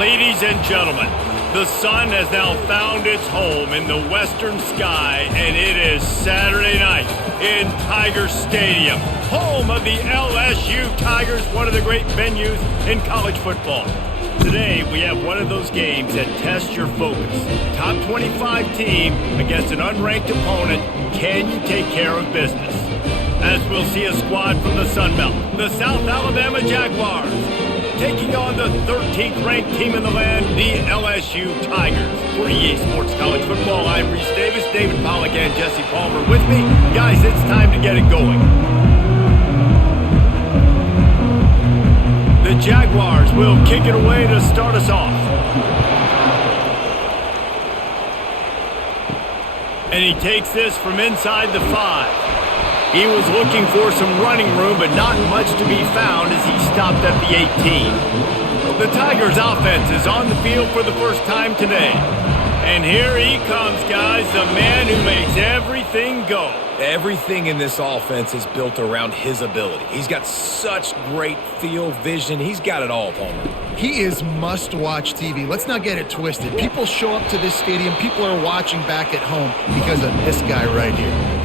Ladies and gentlemen, the sun has now found its home in the western sky, and it is Saturday night in Tiger Stadium, home of the LSU Tigers, one of the great venues in college football. Today, we have one of those games that tests your focus. Top 25 team against an unranked opponent. Can you take care of business? As we'll see a squad from the Sun Belt, the South Alabama Jaguars, taking on the 13th ranked team in the land, the LSU Tigers. For EA Sports College Football, I'm Reese Davis, David Pollack, and Jesse Palmer with me. Guys, it's time to get it going. The Jaguars will kick it away to start us off. And he takes this from inside the 5. He was looking for some running room, but not much to be found as he stopped at the 18. The Tigers' offense is on the field for the first time today. And here he comes, guys, the man who makes everything go. Everything in this offense is built around his ability. He's got such great field vision. He's got it all, Palmer. He is must-watch TV. Let's not get it twisted. People show up to this stadium. People are watching back at home because of this guy right here.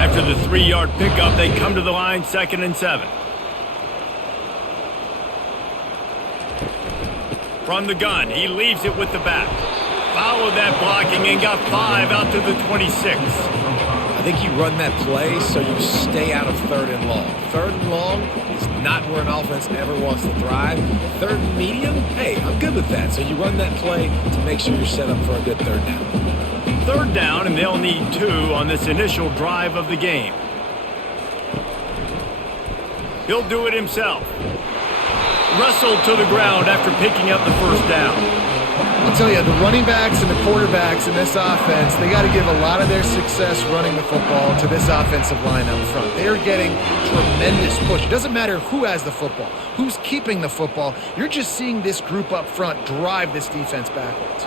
After the 3-yard pickup, they come to the line, 2nd and 7. From the gun, he leaves it with the back. Followed that blocking and got 5 out to the 26. I think you run that play so you stay out of 3rd and long. 3rd and long is not where an offense ever wants to thrive. 3rd and medium, hey, I'm good with that. So you run that play to make sure you're set up for a good 3rd down. 3rd down, and they'll need 2 on this initial drive of the game. He'll do it himself. Wrestled to the ground after picking up the 1st down. I'll tell you, the running backs and the quarterbacks in this offense, they got to give a lot of their success running the football to this offensive line up front. They are getting tremendous push. It doesn't matter who has the football, who's keeping the football. You're just seeing this group up front drive this defense backwards.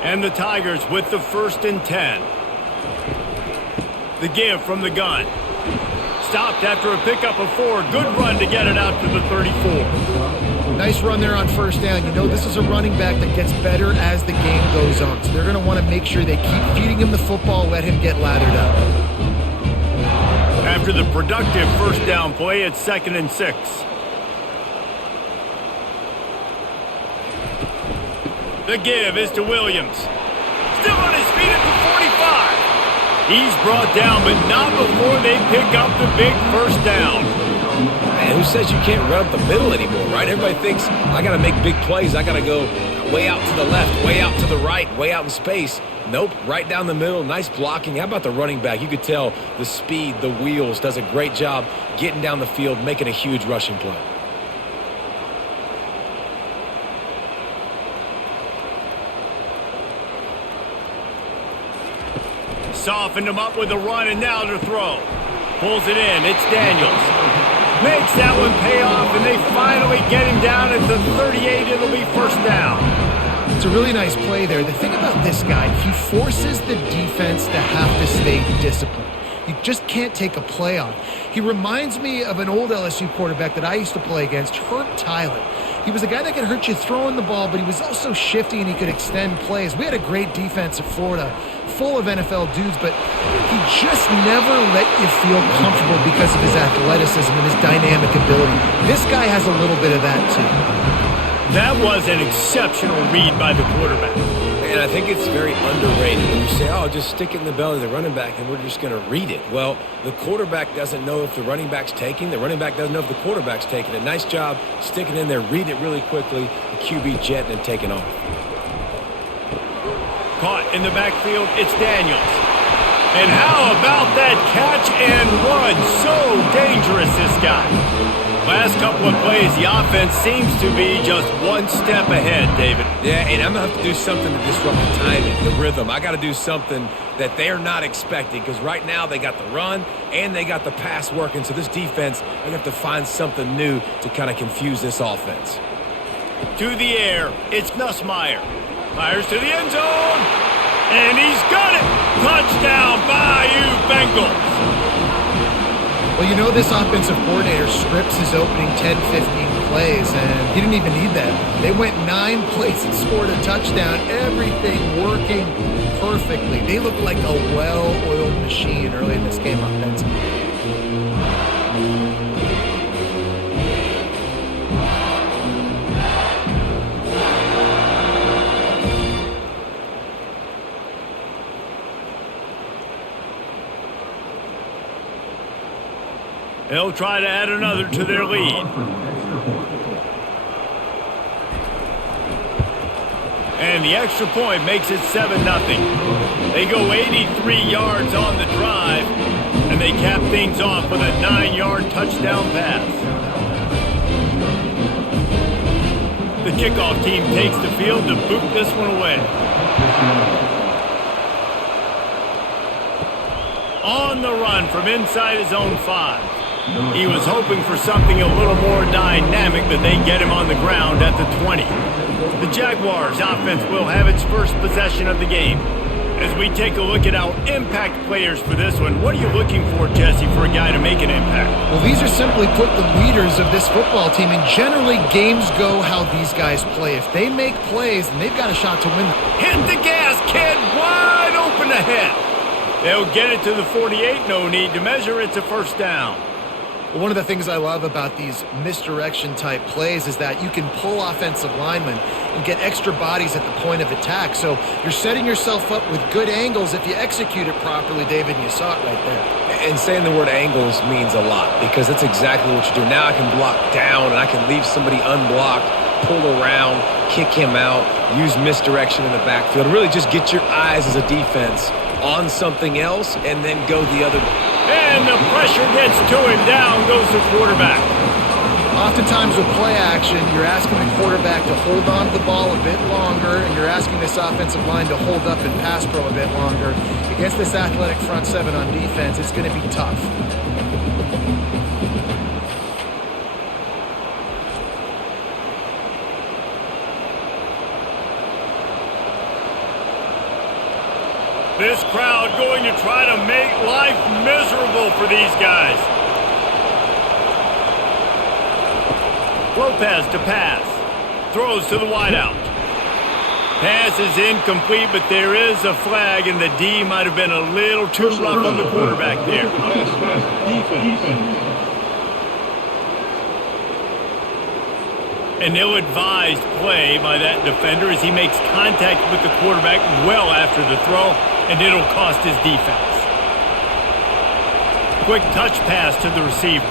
And the Tigers with the 1st and 10. The give from the gun. Stopped after a pickup of 4. Good run to get it out to the 34. Nice run there on 1st down. You know, this is a running back that gets better as the game goes on. So they're going to want to make sure they keep feeding him the football, let him get lathered up. After the productive 1st down play, it's 2nd and 6. The give is to Williams. Still on his feet at the 45. He's brought down, but not before they pick up the big 1st down. Man, who says you can't run up the middle anymore, right? Everybody thinks, I got to make big plays. I got to go way out to the left, way out to the right, way out in space. Nope, right down the middle. Nice blocking. How about the running back? You could tell the speed, the wheels, does a great job getting down the field, making a huge rushing play. Softened him up with a run, and now to throw. Pulls it in. It's Daniels. Makes that one pay off, and they finally get him down at the 38. It'll be 1st down. It's a really nice play there. The thing about this guy, he forces the defense to have to stay disciplined. You just can't take a play off. He reminds me of an old LSU quarterback that I used to play against, Herb Tyler. He was a guy that could hurt you throwing the ball, but he was also shifty and he could extend plays. We had a great defense at Florida, full of NFL dudes, but he just never let you feel comfortable because of his athleticism and his dynamic ability. This guy has a little bit of that too. That was an exceptional read by the quarterback. And I think it's very underrated when you say, oh, just stick it in the belly of the running back and we're just going to read it. Well, the quarterback doesn't know if the running back's taking. The running back doesn't know if the quarterback's taking it. Nice job sticking in there, reading it really quickly, the QB jetting and taking off. Caught in the backfield, it's Daniels. And how about that catch and run? So dangerous, this guy. Last couple of plays, the offense seems to be just one step ahead, David. Yeah, and I'm going to have to do something to disrupt the timing, the rhythm. I got to do something that they're not expecting because right now they got the run and they got the pass working. So this defense, they're going to have to find something new to kind of confuse this offense. To the air, it's Nussmeier. Fires to the end zone. And he's got it! Touchdown, Bayou Bengals! Well, you know this offensive coordinator scripts his opening 10, 15 plays, and he didn't even need that. They went 9 plays and scored a touchdown, everything working perfectly. They look like a well-oiled machine early in this game offensively. They'll try to add another to their lead. And the extra point makes it 7-0. They go 83 yards on the drive, and they cap things off with a 9-yard touchdown pass. The kickoff team takes the field to boot this one away. On the run from inside his own 5. He was hoping for something a little more dynamic, but they get him on the ground at the 20. The Jaguars offense will have its first possession of the game. As we take a look at our impact players for this one, what are you looking for, Jesse, for a guy to make an impact? Well, these are simply put the leaders of this football team, and generally games go how these guys play. If they make plays, then they've got a shot to win. Hit the gas, kid! Wide open ahead. They'll get it to the 48, no need to measure. It's a first down. One of the things I love about these misdirection-type plays is that you can pull offensive linemen and get extra bodies at the point of attack. So you're setting yourself up with good angles if you execute it properly, David, and you saw it right there. And saying the word angles means a lot because that's exactly what you do. Now I can block down and I can leave somebody unblocked, pull around, kick him out, use misdirection in the backfield. Really just get your eyes as a defense on something else and then go the other way. And the pressure gets to him. Down goes the quarterback. Oftentimes with play action, you're asking the quarterback to hold on to the ball a bit longer, and you're asking this offensive line to hold up in pass pro a bit longer. Against this athletic front 7 on defense, it's going to be tough. This crowd going to try to make life miserable for these guys. Lopez to pass. Throws to the wideout. Pass is incomplete, but there is a flag, and the D might have been a little too rough on the quarterback there. An ill-advised play by that defender as he makes contact with the quarterback well after the throw, and it'll cost his defense. Quick touch pass to the receiver.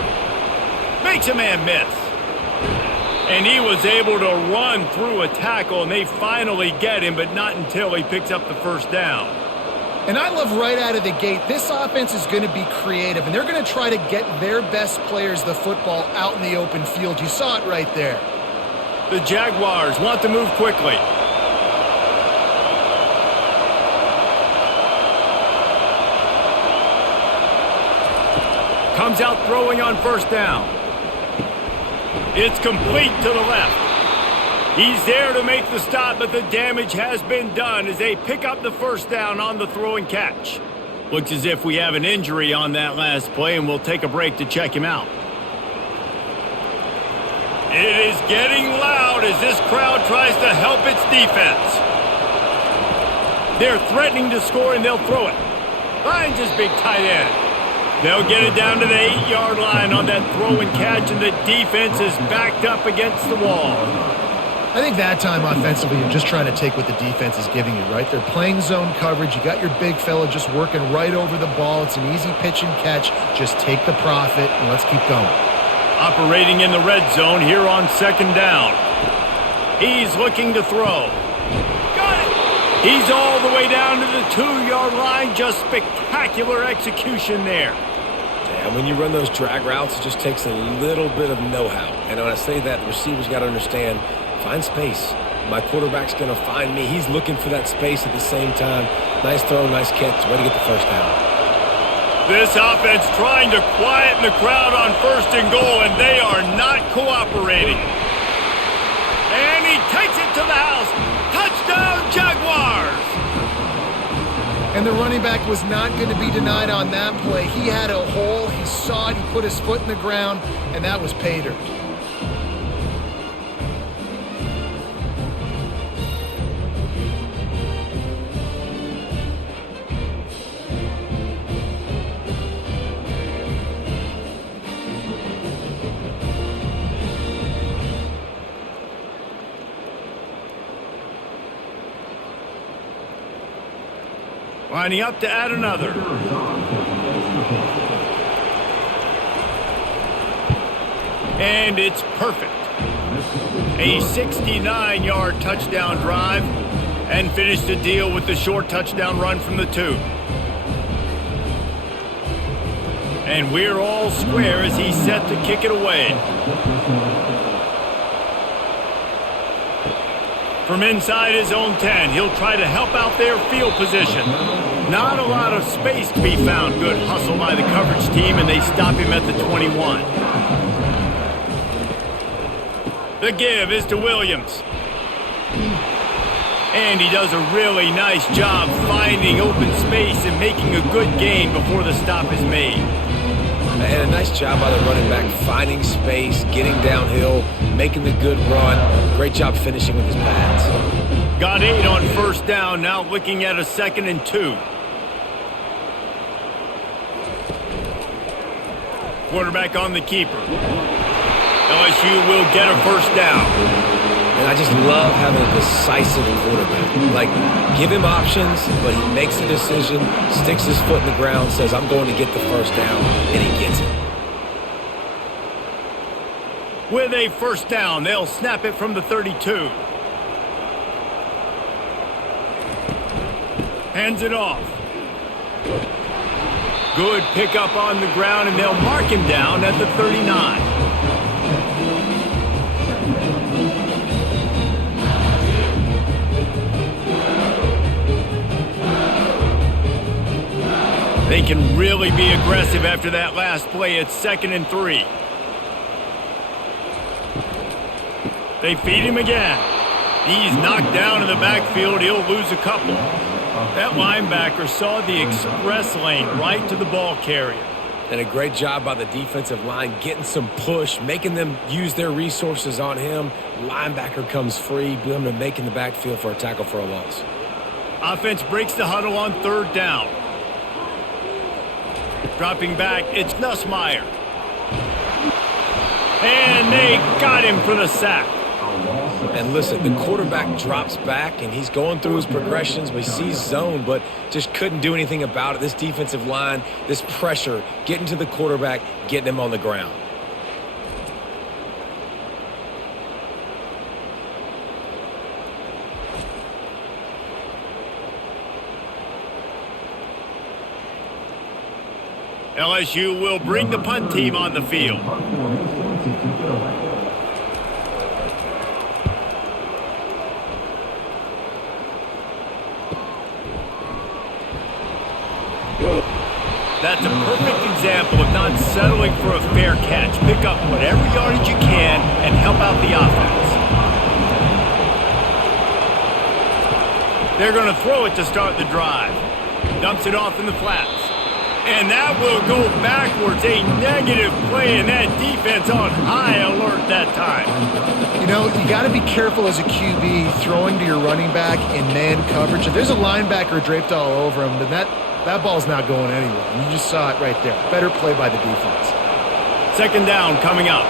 Makes a man miss. And he was able to run through a tackle, and they finally get him, but not until he picks up the first down. And I love right out of the gate, this offense is going to be creative, and they're going to try to get their best players the football out in the open field. You saw it right there. The Jaguars want to move quickly. Comes out throwing on first down. It's complete to the left. He's there to make the stop, but the damage has been done as they pick up the first down on the throw and catch. Looks as if we have an injury on that last play, and we'll take a break to check him out. It is getting loud as this crowd tries to help its defense. They're threatening to score, and they'll throw it. Finds his big tight end. They'll get it down to the 8-yard line on that throw and catch, and the defense is backed up against the wall. I think that time offensively, you're just trying to take what the defense is giving you, right? They're playing zone coverage. You got your big fella just working right over the ball. It's an easy pitch and catch. Just take the profit, and let's keep going. Operating in the red zone here on second down. He's looking to throw. Got it! He's all the way down to the 2-yard line. Just spectacular execution there. Yeah, when you run those drag routes, it just takes a little bit of know-how. And when I say that, the receivers got to understand, find space. My quarterback's going to find me. He's looking for that space at the same time. Nice throw, nice catch. Way to get the first down. This offense trying to quieten the crowd on first and goal, and they are not cooperating. And he takes it to the house. Touchdown, Jaguars! And the running back was not going to be denied on that play. He had a hole. He saw it. He put his foot in the ground, and that was pay dirt. Lining up to add another. And it's perfect. A 69-yard touchdown drive, and finish the deal with the short touchdown run from the 2. And we're all square as he's set to kick it away. From inside his own 10, he'll try to help out their field position. Not a lot of space to be found. Good hustle by the coverage team, and they stop him at the 21. The give is to Williams. And he does a really nice job finding open space and making a good gain before the stop is made. And a nice job by the running back finding space, getting downhill, making the good run. Great job finishing with his pads. Got 8 on first down, now looking at a 2nd and 2. Quarterback on the keeper. LSU will get a first down. And I just love having a decisive quarterback. Like, give him options, but he makes a decision, sticks his foot in the ground, says, I'm going to get the first down, and he gets it. With a first down, they'll snap it from the 32. Hands it off. Good pickup on the ground, and they'll mark him down at the 39. They can really be aggressive after that last play. It's 2nd and 3. They feed him again. He's knocked down in the backfield. He'll lose a couple. That linebacker saw the express lane right to the ball carrier. And a great job by the defensive line getting some push, making them use their resources on him. Linebacker comes free, boom, to making the backfield for a tackle for a loss. Offense breaks the huddle on 3rd down. Dropping back, it's Nussmeier. And they got him for the sack. And listen, the quarterback drops back, and he's going through his progressions. We see zone, but just couldn't do anything about it. This defensive line, this pressure, getting to the quarterback, getting him on the ground. LSU will bring the punt team on the field. That's a perfect example of not settling for a fair catch. Pick up whatever yardage you can and help out the offense. They're going to throw it to start the drive. Dumps it off in the flats. And that will go backwards. A negative play, and that defense on high alert that time. You know, you got to be careful as a QB throwing to your running back in man coverage. If there's a linebacker draped all over him, then that ball's not going anywhere. You just saw it right there. Better play by the defense. 2nd down coming up.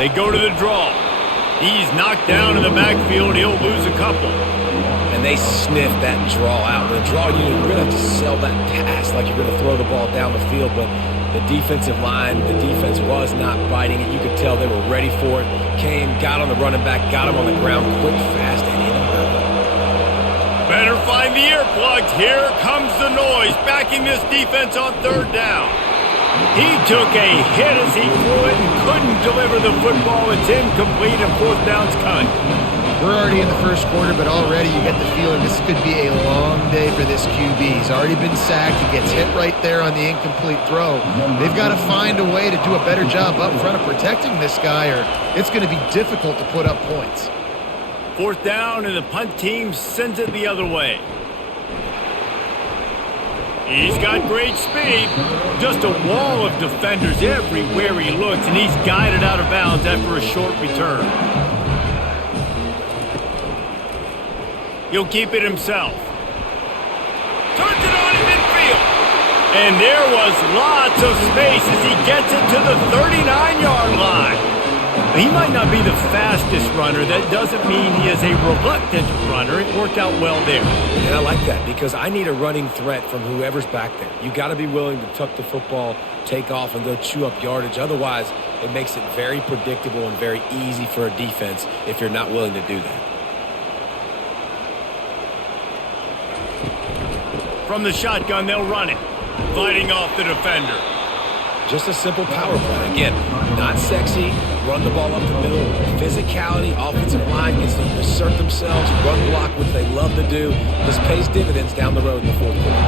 They go to the draw. He's knocked down in the backfield. He'll lose a couple. And they sniff that draw out. The draw unit, you're going to have to sell that pass like you're going to throw the ball down the field. But the defensive line, the defense was not biting it. You could tell they were ready for it. Came, got on the running back, got him on the ground quick, fast, and in a hurry. Better find the earplugs. Here comes the noise, backing this defense on 3rd down. He took a hit as he threw it and couldn't deliver the football. It's incomplete, and 4th down's coming. We're already in the first quarter, but already you get the feeling this could be a long day for this QB. He's already been sacked. He gets hit right there on the incomplete throw. They've got to find a way to do a better job up front of protecting this guy, or it's going to be difficult to put up points. 4th down, and the punt team sends it the other way. He's got great speed. Just a wall of defenders everywhere he looks, and he's guided out of bounds after a short return. He'll keep it himself. Turns it on in midfield. And there was lots of space as he gets it to the 39-yard line. He might not be the fastest runner. That doesn't mean he is a reluctant runner. It worked out well there. And I like that because I need a running threat from whoever's back there. You got to be willing to tuck the football, take off, and go chew up yardage. Otherwise, it makes it very predictable and very easy for a defense if you're not willing to do that. From the shotgun, they'll run it, fighting off the defender. Just a simple power play. Again, not sexy, run the ball up the middle. Physicality, offensive line gets to assert themselves, run block, which they love to do. This pays dividends down the road in the 4th quarter.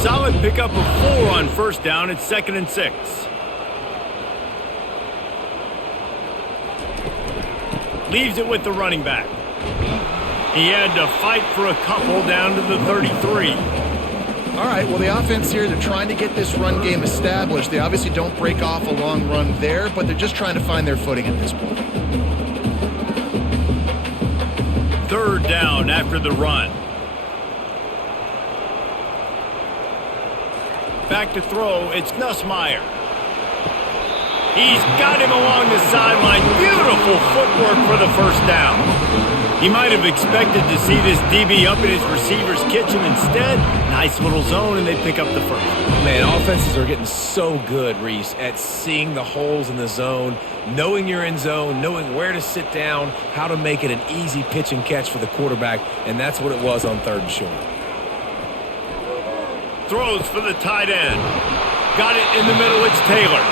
Solid pickup of 4 on 1st down. It's 2nd and 6. Leaves it with the running back. He had to fight for a couple down to the 33. All right, well, the offense here, they're trying to get this run game established. They obviously don't break off a long run there, but they're just trying to find their footing at this point. 3rd down after the run. Back to throw, it's Nussmeier. He's got him along the sideline. Beautiful footwork for the 1st down. He might have expected to see this DB up in his receiver's kitchen. Instead, nice little zone, and they pick up the 1st. Man, offenses are getting so good, Reese, at seeing the holes in the zone, knowing you're in zone, knowing where to sit down, how to make it an easy pitch and catch for the quarterback, and that's what it was on 3rd and short. Throws for the tight end. Got it in the middle, it's Taylor.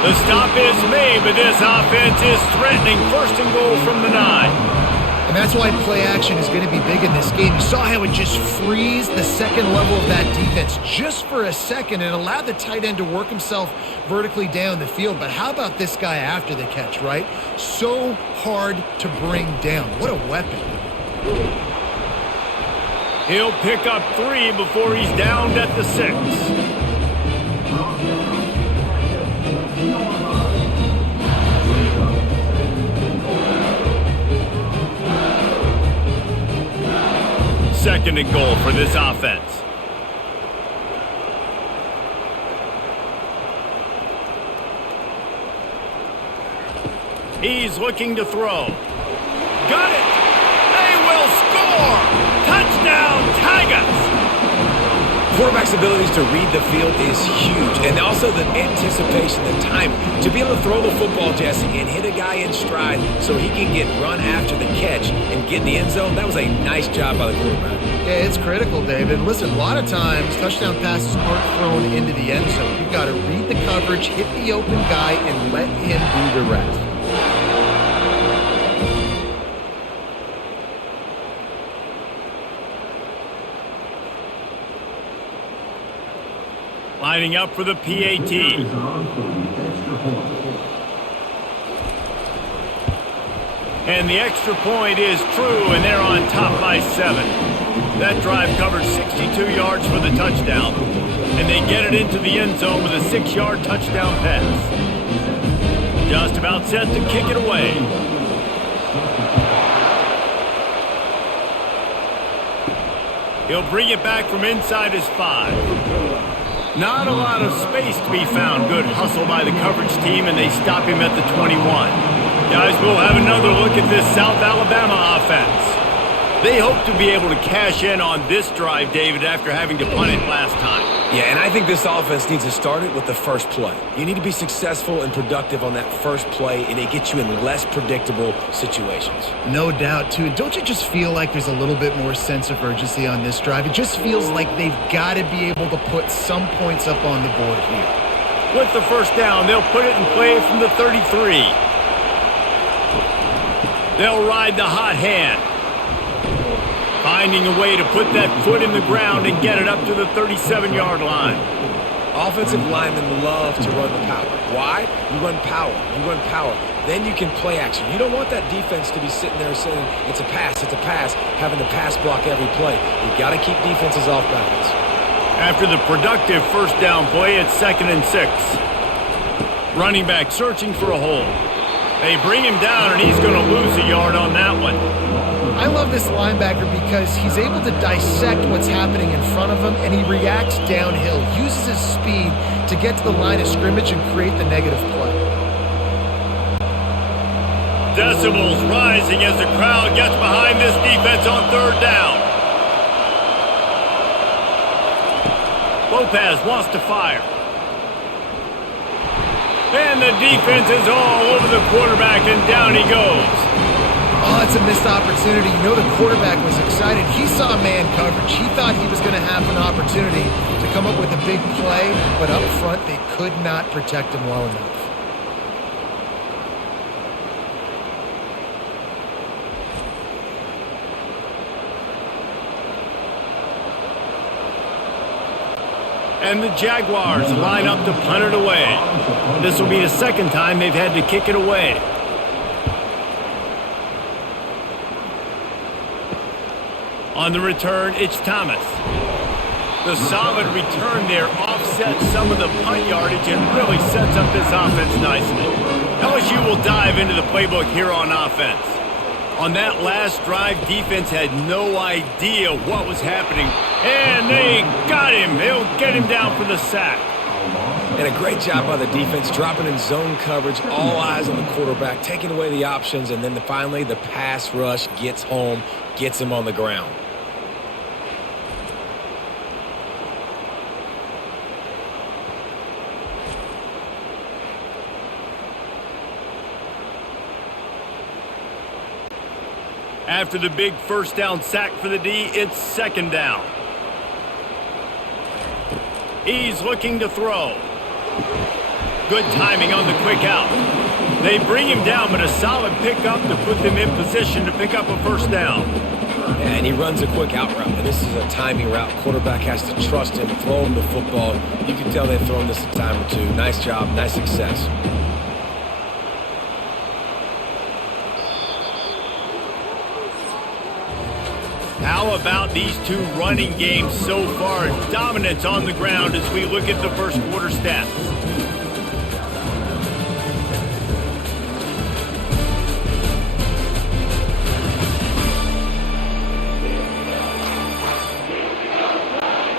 The stop is made, but this offense is threatening. 1st and goal from the 9. And that's why play action is going to be big in this game. You saw how it just frees the second level of that defense just for a second and allowed the tight end to work himself vertically down the field. But how about this guy after the catch, right? So hard to bring down. What a weapon. He'll pick up 3 before he's downed at the 6. Second and goal for this offense. He's looking to throw. Got it! They will score! Touchdown, Tigers! Quarterback's abilities to read the field is huge, and also the anticipation, the timing. To be able to throw the football, Jesse, and hit a guy in stride so he can get run after the catch and get in the end zone, that was a nice job by the quarterback. Yeah, it's critical, David. Listen, a lot of times touchdown passes aren't thrown into the end zone. You've got to read the coverage, hit the open guy, and let him do the rest. Lining up for the PAT. And the extra point is true, and they're on top by 7. That drive covered 62 yards for the touchdown, and they get it into the end zone with a 6-yard touchdown pass. Just about set to kick it away. He'll bring it back from inside his 5. Not a lot of space to be found. Good hustle by the coverage team, and they stop him at the 21. Guys, we'll have another look at this South Alabama offense. They hope to be able to cash in on this drive, David, after having to punt it last time. Yeah, and I think this offense needs to start it with the first play. You need to be successful and productive on that first play, and it gets you in less predictable situations. No doubt, too. Don't you just feel like there's a little bit more sense of urgency on this drive? It just feels like they've got to be able to put some points up on the board here. With the first down, they'll put it in play from the 33. They'll ride the hot hand. Finding a way to put that foot in the ground and get it up to the 37-yard line. Offensive linemen love to run the power. Why? You run power. You run power. Then you can play action. You don't want that defense to be sitting there saying, it's a pass, having to pass block every play. You've got to keep defenses off balance. After the productive first down play, it's 2nd and 6. Running back searching for a hole. They bring him down, and he's going to lose a yard on that one. I love this linebacker because he's able to dissect what's happening in front of him, and he reacts downhill, uses his speed to get to the line of scrimmage and create the negative play. Decibels rising as the crowd gets behind this defense on 3rd down. Lopez wants to fire. And the defense is all over the quarterback, and down he goes. Oh, it's a missed opportunity. You know the quarterback was excited. He saw man coverage. He thought he was going to have an opportunity to come up with a big play, but up front they could not protect him well enough. And the Jaguars line up to punt it away. This will be the 2nd time they've had to kick it away. On the return, it's Thomas. The solid return there offsets some of the punt yardage and really sets up this offense nicely. LSU will dive into the playbook here on offense. On that last drive, defense had no idea what was happening, and they got him. They'll get him down for the sack. And a great job by the defense, dropping in zone coverage, all eyes on the quarterback, taking away the options, and then finally the pass rush gets home, gets him on the ground. After the big first down sack for the D, it's 2nd down. He's looking to throw. Good timing on the quick out. They bring him down, but a solid pickup to put them in position to pick up a first down. And he runs a quick out route, and this is a timing route. Quarterback has to trust him, throw him the football. You can tell they've thrown this a time or two. Nice job, nice success. How about these two running games so far? Dominance on the ground as we look at the first quarter stats.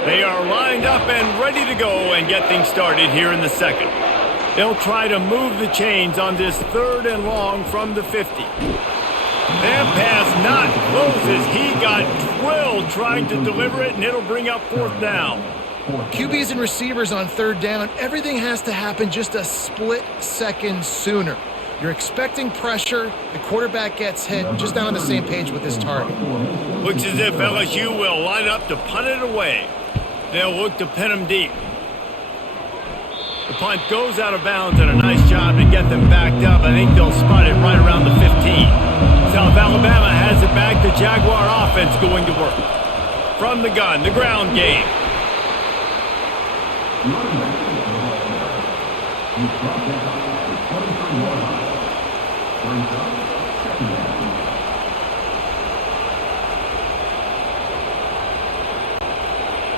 They are lined up and ready to go and get things started here in the 2nd. They'll try to move the chains on this 3rd and long from the 50. That pass not closes. He got drilled trying to deliver it, and it'll bring up 4th down. QBs and receivers on 3rd down, everything has to happen just a split second sooner. You're expecting pressure. The quarterback gets hit. Just not on the same page with his target. Looks as if LSU will line up to punt it away. They'll look to pin him deep. The punt goes out of bounds, and a nice job to get them backed up. I think they'll spot it right around the 15. South Alabama has it back. The Jaguar offense going to work. From the gun, the ground game.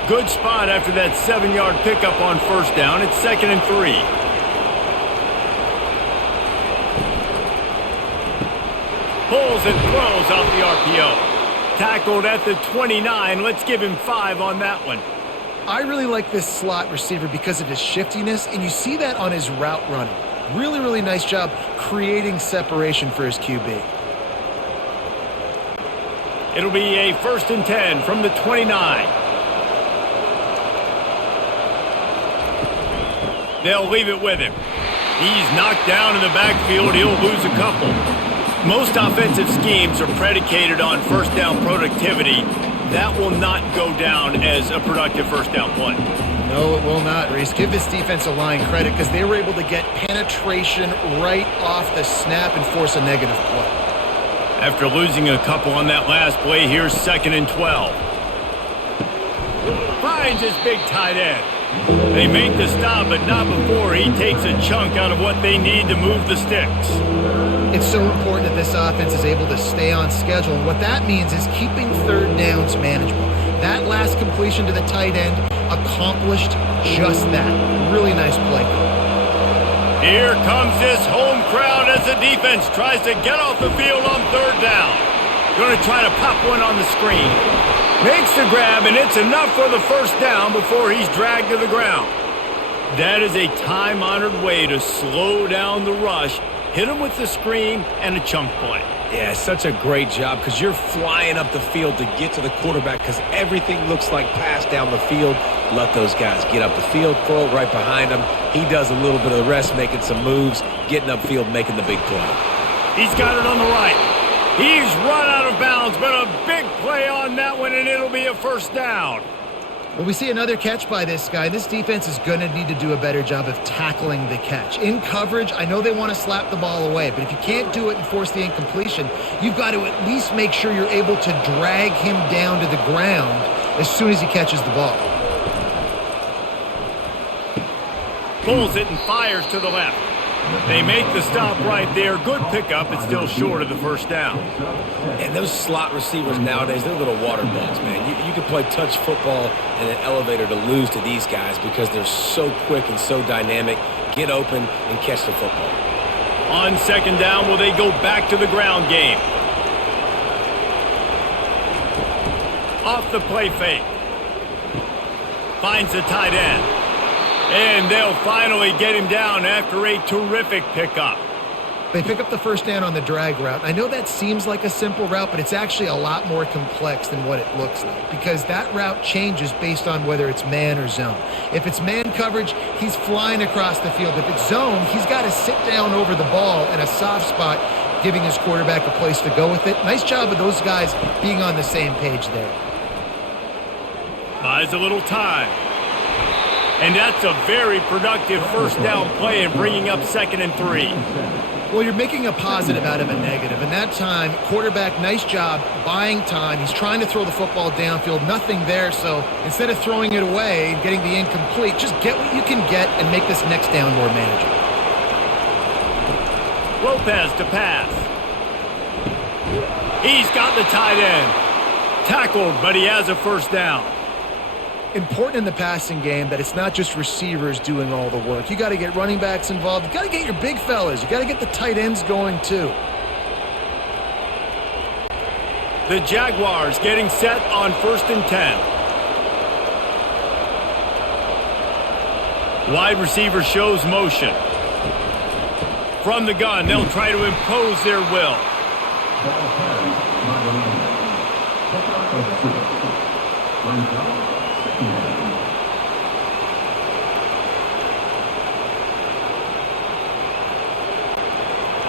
Good spot after that 7-yard pickup on first down. It's 2nd and 3. Pulls and throws off the RPO. Tackled at the 29. Let's give him 5 on that one. I really like this slot receiver because of his shiftiness, and you see that on his route running. Really, really nice job creating separation for his QB. It'll be a 1st and 10 from the 29. They'll leave it with him. He's knocked down in the backfield. He'll lose a couple. Most offensive schemes are predicated on first down productivity. That will not go down as a productive first down play. No, it will not, Reese. Give this defensive line credit because they were able to get penetration right off the snap and force a negative play. After losing a couple on that last play, here's 2nd and 12. Finds his big tight end. They make the stop, but not before he takes a chunk out of what they need to move the sticks. It's so important that this offense is able to stay on schedule. And what that means is keeping third downs manageable. That last completion to the tight end accomplished just that. Really nice play call. Here comes this home crowd as the defense tries to get off the field on third down. Going to try to pop one on the screen. Makes the grab, and it's enough for the first down before he's dragged to the ground. That is a time-honored way to slow down the rush, hit him with the screen, and a chunk play. Yeah, such a great job because you're flying up the field to get to the quarterback because everything looks like pass down the field. Let those guys get up the field, throw it right behind him. He does a little bit of the rest, making some moves, getting upfield, making the big play. He's got it on the right. He's run out of bounds, but a big play on that one, and it'll be a first down. Well, we see another catch by this guy. This defense is going to need to do a better job of tackling the catch. In coverage, I know they want to slap the ball away, but if you can't do it and force the incompletion, you've got to at least make sure you're able to drag him down to the ground as soon as he catches the ball. Pulls it and fires to the left. They make the stop right there. Good pickup. It's still short of the first down. And those slot receivers nowadays, they're little water balls, man. You can play touch football in an elevator to lose to these guys because they're so quick and so dynamic. Get open and catch the football. On second down, will they go back to the ground game? Off the play fake. Finds the tight end. And they'll finally get him down after a terrific pickup. They pick up the first down on the drag route. I know that seems like a simple route, but it's actually a lot more complex than what it looks like because that route changes based on whether it's man or zone. If it's man coverage, he's flying across the field. If it's zone, he's got to sit down over the ball in a soft spot, giving his quarterback a place to go with it. Nice job of those guys being on the same page there. Buys a little time. And that's a very productive first down play and bringing up 2nd and 3. Well, you're making a positive out of a negative. And that time, quarterback, nice job buying time. He's trying to throw the football downfield. Nothing there. So instead of throwing it away and getting the incomplete, just get what you can get and make this next down more manageable. Lopez to pass. He's got the tight end. Tackled, but he has a first down. Important in the passing game that it's not just receivers doing all the work. You got to get running backs involved. You got to get your big fellas. You got to get the tight ends going too. The Jaguars getting set on 1st and 10. Wide receiver shows motion. From the gun, they'll try to impose their will.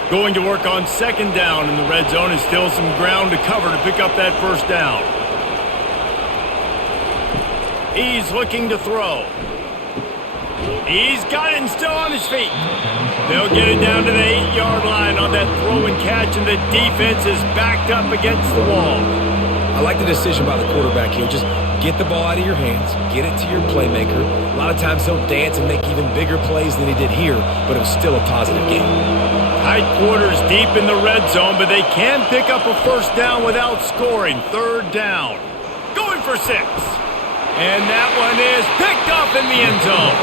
Going to work on 2nd down in the red zone and still some ground to cover to pick up that first down. He's looking to throw. He's got it and still on his feet. They'll get it down to the 8-yard line on that throw and catch, and the defense is backed up against the wall. I like the decision by the quarterback here. Just get the ball out of your hands, get it to your playmaker. A lot of times he'll dance and make even bigger plays than he did here, but it was still a positive game. Tight quarters deep in the red zone, but they can pick up a first down without scoring. 3rd down. Going for 6. And that one is picked up in the end zone.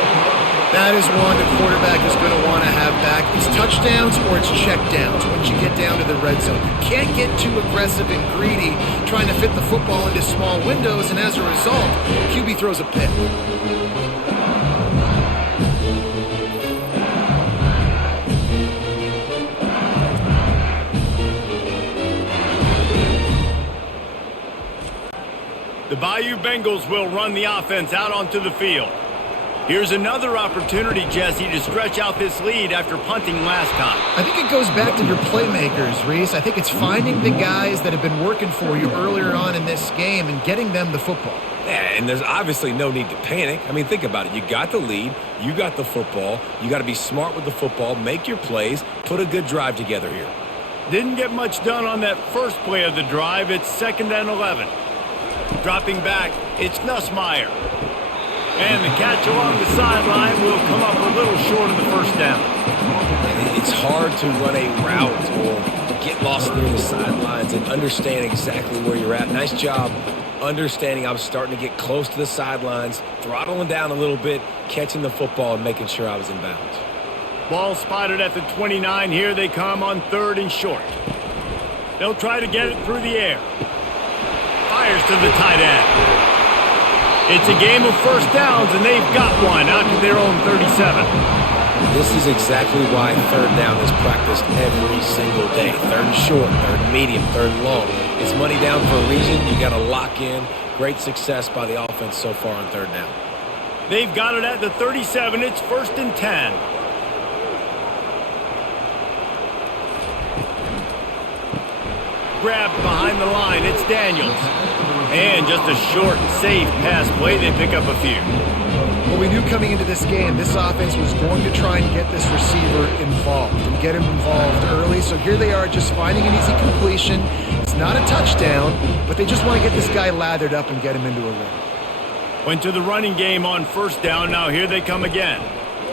That is one the quarterback is going to want to have back. It's touchdowns or it's checkdowns once you get down to the red zone. You can't get too aggressive and greedy trying to fit the football into small windows, and as a result, QB throws a pick. The Bayou Bengals will run the offense out onto the field. Here's another opportunity, Jesse, to stretch out this lead after punting last time. I think it goes back to your playmakers, Reese. I think it's finding the guys that have been working for you earlier on in this game and getting them the football. Yeah, and there's obviously no need to panic. I mean, think about it. You got the lead. You got the football. You got to be smart with the football, make your plays, put a good drive together here. Didn't get much done on that first play of the drive. It's 2nd and 11. Dropping back, it's Nussmeier. And the catch along the sideline will come up a little short of the first down. It's hard to run a route or get lost near the sidelines and understand exactly where you're at. Nice job understanding I was starting to get close to the sidelines, throttling down a little bit, catching the football and making sure I was in bounds. Ball spotted at the 29. Here they come on 3rd and short. They'll try to get it through the air. Fires to the tight end. It's a game of first downs, and they've got one out to their own 37. This is exactly why 3rd down is practiced every single day. 3rd and short, 3rd and medium, 3rd and long. It's money down for a reason. You got to lock in. Great success by the offense so far on 3rd down. They've got it at the 37. It's 1st and 10. Grabbed behind the line. It's Daniels. And just a short, safe pass play. They pick up a few. Well, we knew coming into this game, this offense was going to try and get this receiver involved and get him involved early. So here they are just finding an easy completion. It's not a touchdown, but they just want to get this guy lathered up and get him into a rhythm. Went to the running game on 1st down. Now here they come again.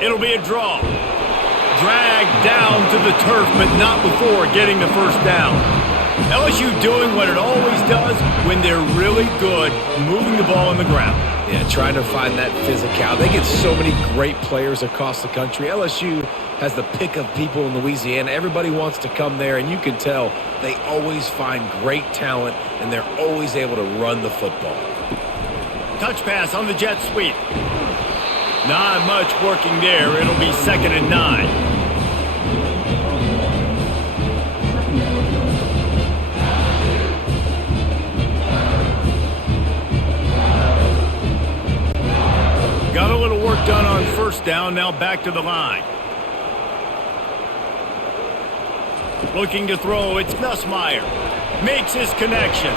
It'll be a draw. Dragged down to the turf, but not before getting the 1st down. LSU doing what it always does when they're really good, moving the ball on the ground. Yeah, trying to find that physicality. They get so many great players across the country. LSU has the pick of people in Louisiana. Everybody wants to come there, and you can tell they always find great talent, and they're always able to run the football. Touch pass on the jet sweep. Not much working there. It'll be 2nd and 9. Got a little work done on 1st down, now back to the line. Looking to throw, it's Nussmeier. Makes his connection.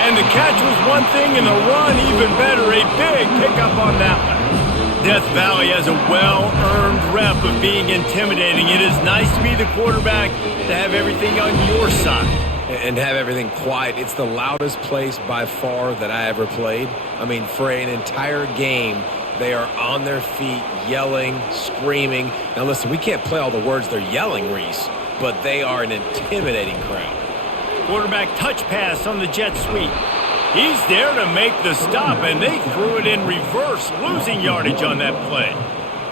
And the catch was one thing, and the run even better. A big pickup on that one. Death Valley has a well-earned rep of being intimidating. It is nice to be the quarterback, to have everything on your side. And have everything quiet. It's the loudest place by far that I ever played. I mean, for an entire game, they are on their feet, yelling, screaming. Now listen, we can't play all the words they're yelling, Reese, but they are an intimidating crowd. Quarterback touch pass on the jet sweep. He's there to make the stop, and they threw it in reverse, losing yardage on that play.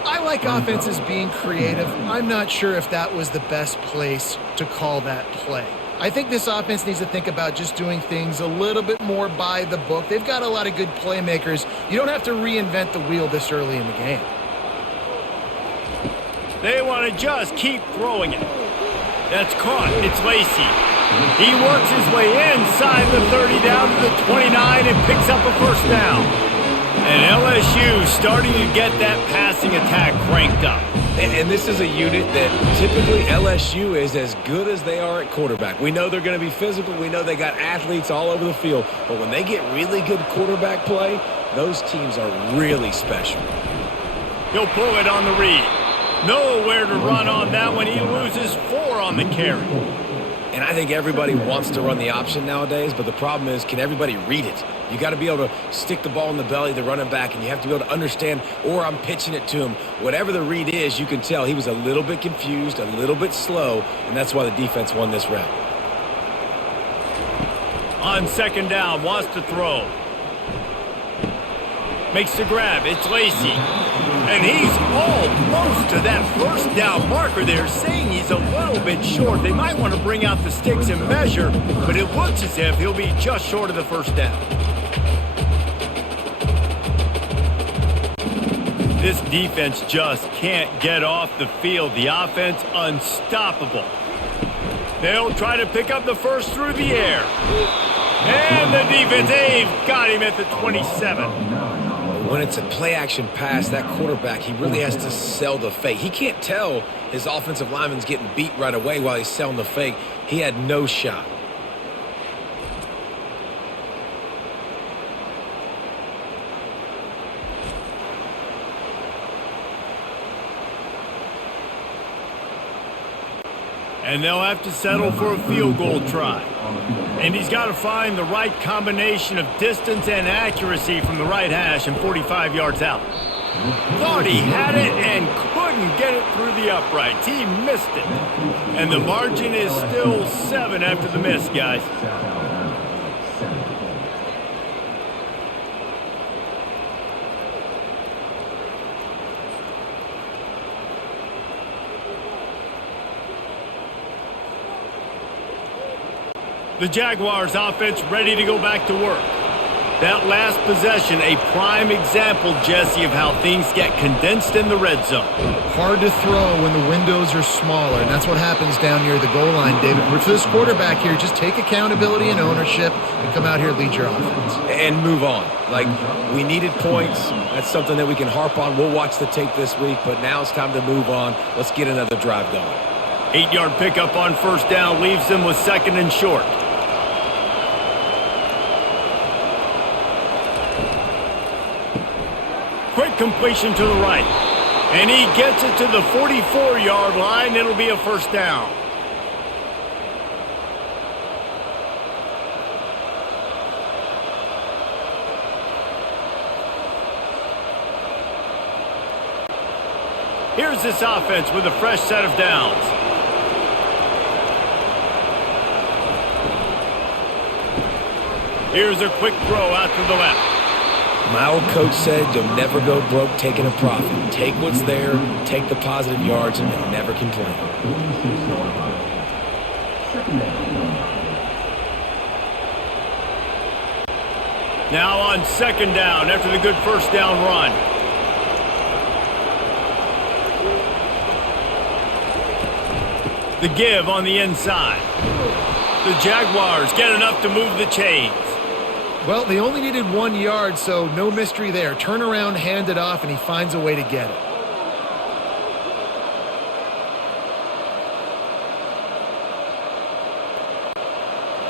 I like offenses being creative. I'm not sure if that was the best place to call that play. I think this offense needs to think about just doing things a little bit more by the book. They've got a lot of good playmakers. You don't have to reinvent the wheel this early in the game. They want to just keep throwing it. That's caught. It's Lacey. He works his way inside the 30 down to the 29 and picks up a 1st down. And LSU starting to get that passing attack cranked up. And this is a unit that typically LSU is as good as they are at quarterback. We know they're going to be physical. We know they got athletes all over the field. But when they get really good quarterback play, those teams are really special. He'll pull it on the read. Nowhere to run on that one. He loses 4 on the carry. And I think everybody wants to run the option nowadays, but the problem is, can everybody read it? You got to be able to stick the ball in the belly of the running back, and you have to be able to understand, or I'm pitching it to him. Whatever the read is, you can tell he was a little bit confused, a little bit slow, and that's why the defense won this round. On 2nd down, wants to throw. Makes the grab. It's Lacey. And he's almost to that 1st down marker there, saying he's a little bit short. They might want to bring out the sticks and measure, but it looks as if he'll be just short of the 1st down. This defense just can't get off the field. The offense unstoppable. They'll try to pick up the 1st through the air. And the defense, they've got him at the 27. When it's a play-action pass, that quarterback, he really has to sell the fake. He can't tell his offensive lineman's getting beat right away while he's selling the fake. He had no shot. And they'll have to settle for a field goal try. And he's got to find the right combination of distance and accuracy from the right hash and 45 yards out. Thought he had it and couldn't get it through the uprights. He missed it. And the margin is still 7 after the miss, guys. The Jaguars offense ready to go back to work. That last possession, a prime example, Jesse, of how things get condensed in the red zone. Hard to throw when the windows are smaller, and that's what happens down near the goal line, David. But for this quarterback here, just take accountability and ownership and come out here and lead your offense. And move on. Like, we needed points. That's something that we can harp on. We'll watch the tape this week, but now it's time to move on. Let's get another drive going. 8-yard pickup on first down leaves them with 2nd and short. Quick completion to the right. And he gets it to the 44-yard line. It'll be a first down. Here's this offense with a fresh set of downs. Here's a quick throw out to the left. My old coach said you'll never go broke taking a profit. Take what's there, take the positive yards, and never complain. Now on 2nd down after the good first down run. The give on the inside. The Jaguars get enough to move the chains. Well, they only needed 1 yard, so no mystery there. Turn around, hand it off, and he finds a way to get it.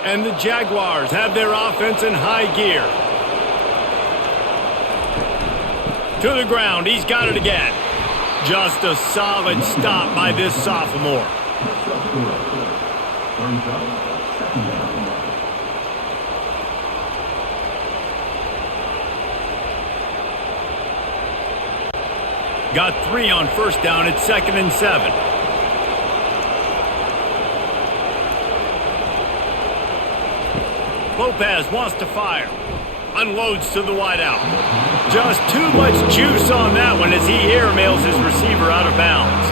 And the Jaguars have their offense in high gear. To the ground, he's got it again. Just a solid stop by this sophomore. Got 3 on first down at 2nd and 7. Lopez wants to fire. Unloads to the wideout. Just too much juice on that one as he airmails his receiver out of bounds.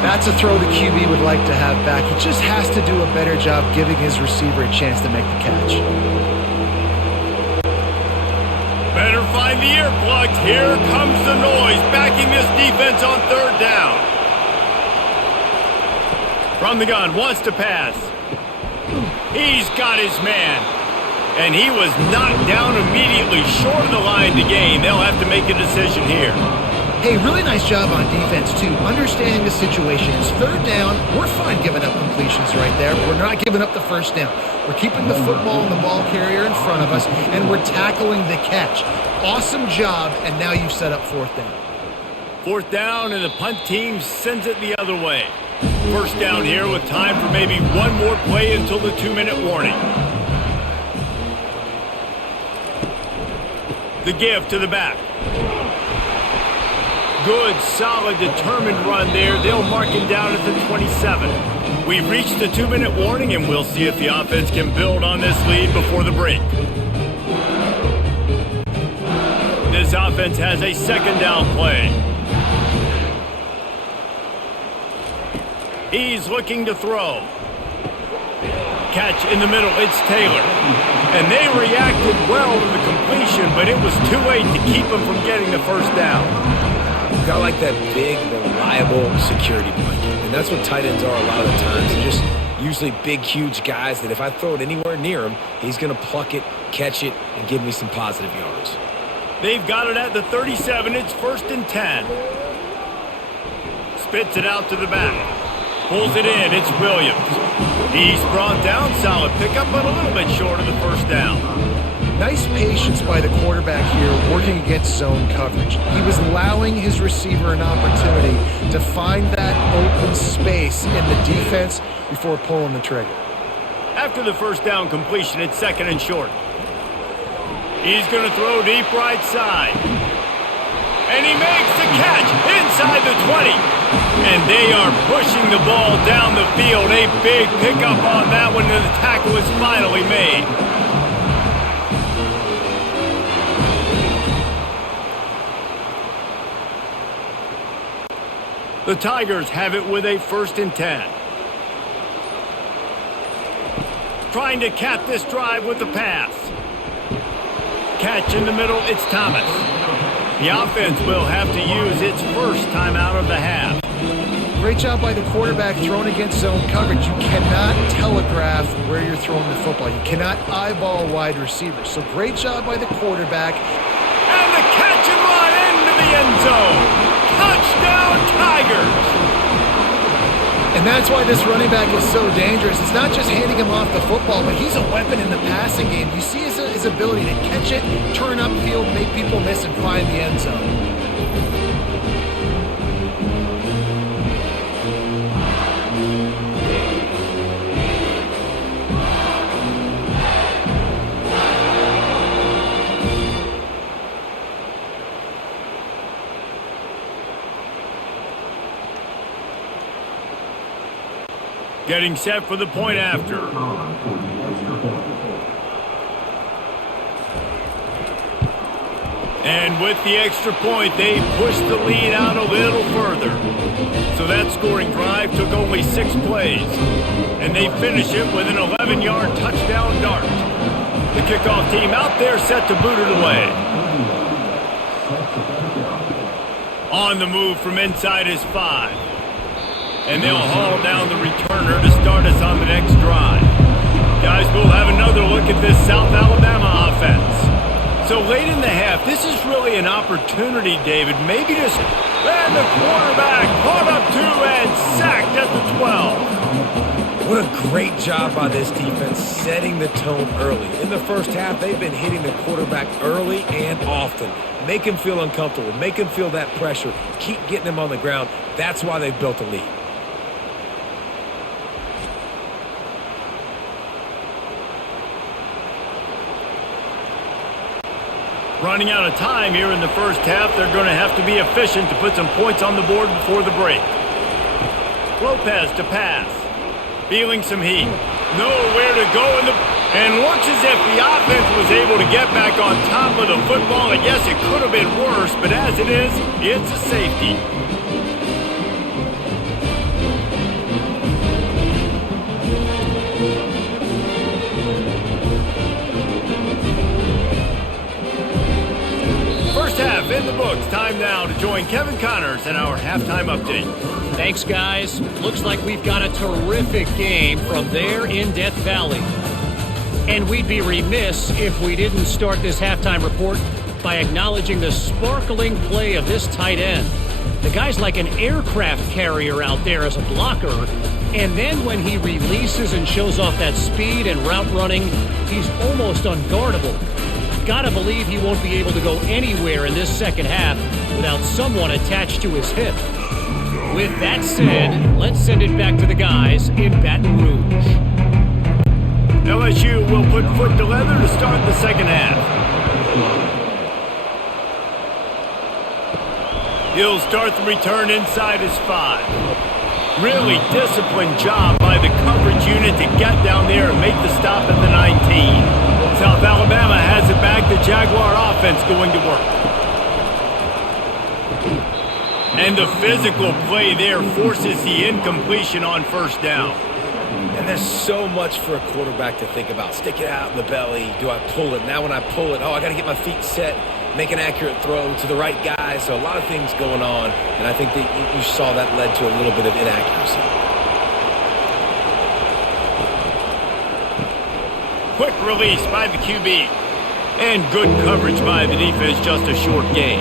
That's a throw the QB would like to have back. He just has to do a better job giving his receiver a chance to make the catch. Better find the earplugs. Here comes the noise, backing this defense on 3rd down. From the gun, wants to pass. He's got his man. And he was knocked down immediately short of the line to gain. They'll have to make a decision here. Hey, really nice job on defense, too. Understanding the situation. It's 3rd down. We're fine giving up completions right there. We're not giving up the first down. We're keeping the football and the ball carrier in front of us, and we're tackling the catch. Awesome job, and now you've set up 4th down. 4th down, and the punt team sends it the other way. First down here with time for maybe one more play until the 2-minute warning. The give to the back. Good, solid, determined run there. They'll mark him down at the 27. We've reached the 2-minute warning, and we'll see if the offense can build on this lead before the break. This offense has a 2nd down play. He's looking to throw. Catch in the middle, it's Taylor. And they reacted well to the completion, but it was too late to keep him from getting the first down. Got like that big, reliable security blanket. And that's what tight ends are a lot of the times. They're just usually big, huge guys that if I throw it anywhere near him, he's going to pluck it, catch it, and give me some positive yards. They've got it at the 37. It's 1st and 10. Spits it out to the back. Pulls it in. It's Williams. He's brought down. Solid pickup, but a little bit short of the first down. Nice patience by the quarterback here working against zone coverage. He was allowing his receiver an opportunity to find that open space in the defense before pulling the trigger. After the first down completion, it's 2nd and short. He's going to throw deep right side. And he makes the catch inside the 20. And they are pushing the ball down the field. A big pickup on that one, and the tackle is finally made. The Tigers have it with a 1st and 10. Trying to cap this drive with the pass. Catch in the middle, it's Thomas. The offense will have to use its first timeout of the half. Great job by the quarterback throwing against zone coverage. You cannot telegraph where you're throwing the football. You cannot eyeball wide receivers. So great job by the quarterback. And the catch and run into the end zone. Touchdown, Tigers! And that's why this running back is so dangerous. It's not just handing him off the football, but he's a weapon in the passing game. You see his ability to catch it, turn upfield, make people miss, and find the end zone. Getting set for the point after. And with the extra point, they push the lead out a little further. So that scoring drive took only 6 plays. And they finish it with an 11-yard touchdown dart. The kickoff team out there set to boot it away. On the move from inside his 5. And they'll haul down the returner to start us on the next drive. Guys, we'll have another look at this South Alabama offense. So late in the half, this is really an opportunity, David, maybe to... And the quarterback caught up 2 and sacked at the 12. What a great job by this defense setting the tone early. In the first half, they've been hitting the quarterback early and often. Make him feel uncomfortable. Make him feel that pressure. Keep getting him on the ground. That's why they've built a lead. Running out of time here in the first half, they're going to have to be efficient to put some points on the board before the break. Lopez to pass. Feeling some heat. Nowhere to go and looks as if the offense was able to get back on top of the football. And yes, it could have been worse, but as it is, it's a safety. Half in the books. Time now to join Kevin Connors in our halftime update. Thanks, guys. Looks like we've got a terrific game from there in Death Valley. And we'd be remiss if we didn't start this halftime report by acknowledging the sparkling play of this tight end. The guy's like an aircraft carrier out there as a blocker. And then when he releases and shows off that speed and route running, he's almost unguardable. Gotta believe he won't be able to go anywhere in this second half without someone attached to his hip. With that said, let's send it back to the guys in Baton Rouge. LSU will put foot to leather to start the second half. He'll start the return inside his 5. Really disciplined job by the coverage unit to get down there and make the stop at the 19. South Alabama has it back. The Jaguar offense going to work. And the physical play there forces the incompletion on first down. And there's so much for a quarterback to think about. Stick it out in the belly. Do I pull it? Now when I pull it, I got to get my feet set, make an accurate throw to the right guy. So a lot of things going on. And I think that you saw that led to a little bit of inaccuracy. Quick release by the QB. And good coverage by the defense, just a short gain.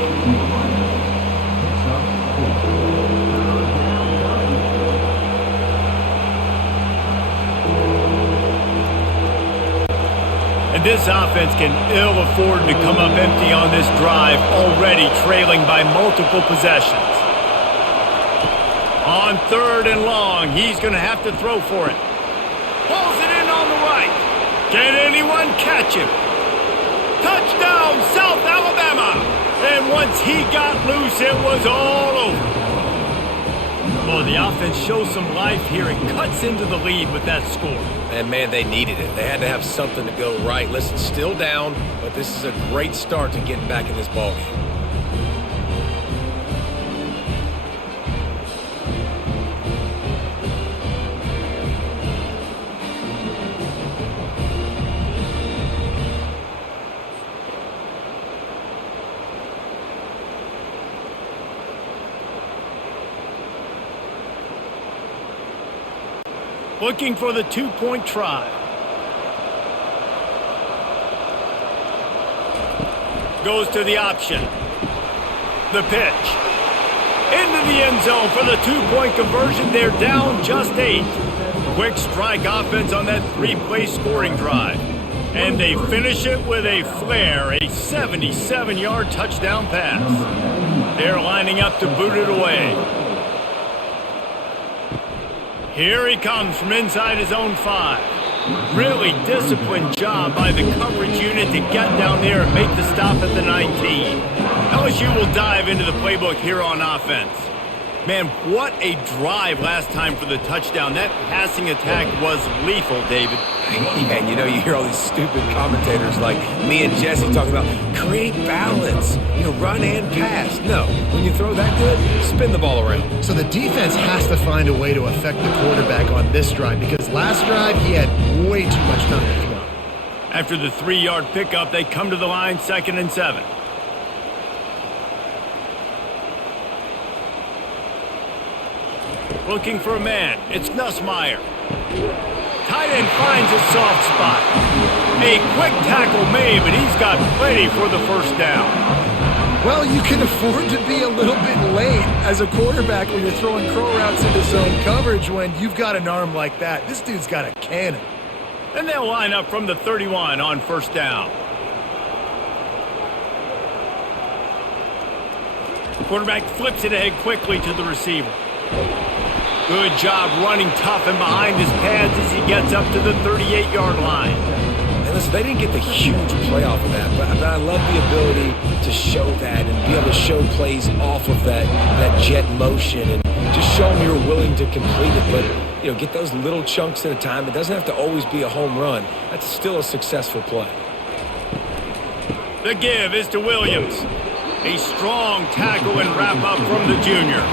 And this offense can ill afford to come up empty on this drive, already trailing by multiple possessions. On 3rd and long, he's going to have to throw for it. Pulls it in on the right. Can anyone catch him? Touchdown, South Alabama! And once he got loose, it was all over. Well, the offense shows some life here and cuts into the lead with that score. And, man, they needed it. They had to have something to go right. Listen, still down, but this is a great start to getting back in this ballgame. Looking for the 2-point try. Goes to the option. The pitch. Into the end zone for the 2-point conversion. They're down just 8. Quick strike offense on that 3-play scoring drive. And they finish it with a flair, a 77-yard touchdown pass. They're lining up to boot it away. Here he comes from inside his own 5. Really disciplined job by the coverage unit to get down there and make the stop at the 19. LSU will dive into the playbook here on offense. Man, what a drive last time for the touchdown. That passing attack was lethal, David. And, you hear all these stupid commentators like me and Jesse talking about create balance, run and pass. No, when you throw that good, spin the ball around. So the defense has to find a way to affect the quarterback on this drive because last drive he had way too much time to throw. After the 3-yard pickup, they come to the line 2nd and 7. Looking for a man. It's Nussmeier. Tight end finds a soft spot. A quick tackle made, but he's got plenty for the first down. Well, you can afford to be a little bit late as a quarterback when you're throwing crow routes into zone coverage when you've got an arm like that. This dude's got a cannon. And they'll line up from the 31 on first down. Quarterback flips it ahead quickly to the receiver. Good job running tough and behind his pads as he gets up to the 38-yard line. And listen, they didn't get the huge play off of that, but I love the ability to show that and be able to show plays off of that jet motion and just show them you're willing to complete it. But, get those little chunks at a time. It doesn't have to always be a home run. That's still a successful play. The give is to Williams. A strong tackle and wrap up from the junior.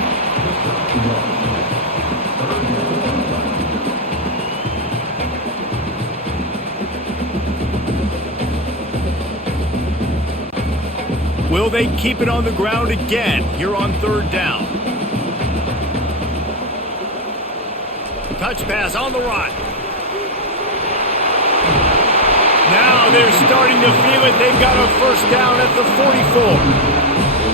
Will they keep it on the ground again here on 3rd down? Touch pass on the run. Now they're starting to feel it. They've got a first down at the 44.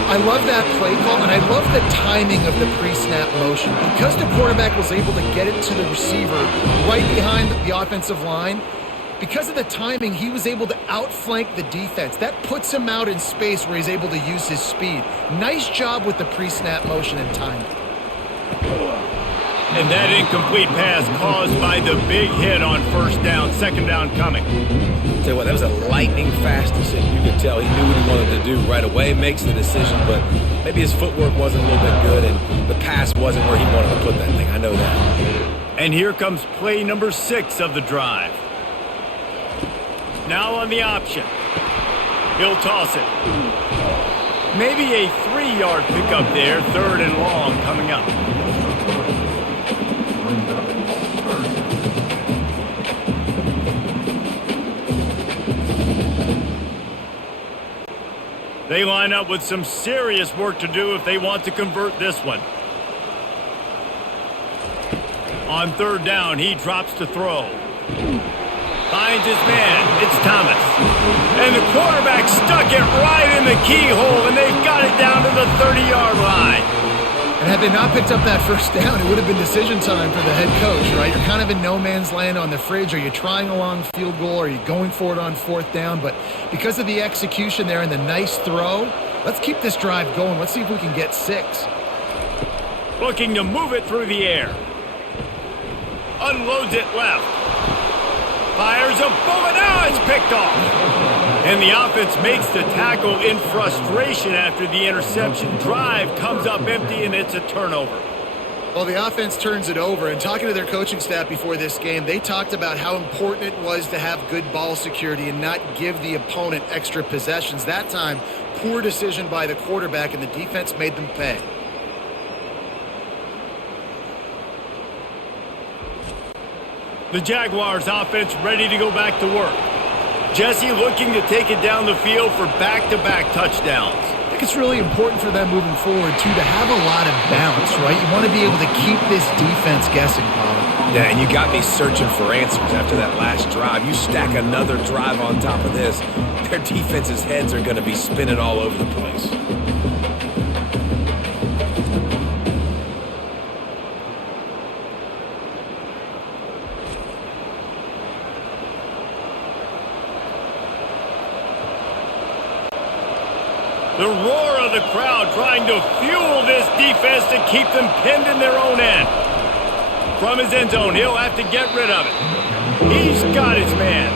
I love that play call, and I love the timing of the pre-snap motion. Because the quarterback was able to get it to the receiver right behind the offensive line, because of the timing, he was able to outflank the defense. That puts him out in space where he's able to use his speed. Nice job with the pre-snap motion and timing. And that incomplete pass caused by the big hit on first down, 2nd down coming. Tell you what, that was a lightning fast decision. You could tell he knew what he wanted to do right away, makes the decision, but maybe his footwork wasn't a little bit good and the pass wasn't where he wanted to put that thing. I know that. And here comes play number 6 of the drive. Now on the option. He'll toss it. Maybe a 3-yard pickup there, 3rd and long coming up. They line up with some serious work to do if they want to convert this one. On 3rd down, he drops to throw. Finds his man. It's Thomas. And the quarterback stuck it right in the keyhole, and they've got it down to the 30-yard line. And had they not picked up that first down, it would have been decision time for the head coach, right? You're kind of in no man's land on the fridge. Are you trying a long field goal? Are you going for it on fourth down? But because of the execution there and the nice throw, let's keep this drive going. Let's see if we can get 6. Looking to move it through the air. Unloads it left. Fires a bullet. Now it's picked off. And the offense makes the tackle in frustration after the interception. Drive comes up empty, and it's a turnover. Well, the offense turns it over, and talking to their coaching staff before this game, they talked about how important it was to have good ball security and not give the opponent extra possessions. That time, poor decision by the quarterback, and the defense made them pay. The Jaguars offense ready to go back to work. Jesse looking to take it down the field for back-to-back touchdowns. I think it's really important for them moving forward, too, to have a lot of balance, right? You want to be able to keep this defense guessing, Pollard. Yeah, and you got me searching for answers after that last drive. You stack another drive on top of this, their defense's heads are going to be spinning all over the place. The roar of the crowd trying to fuel this defense to keep them pinned in their own end. From his end zone, he'll have to get rid of it. He's got his man.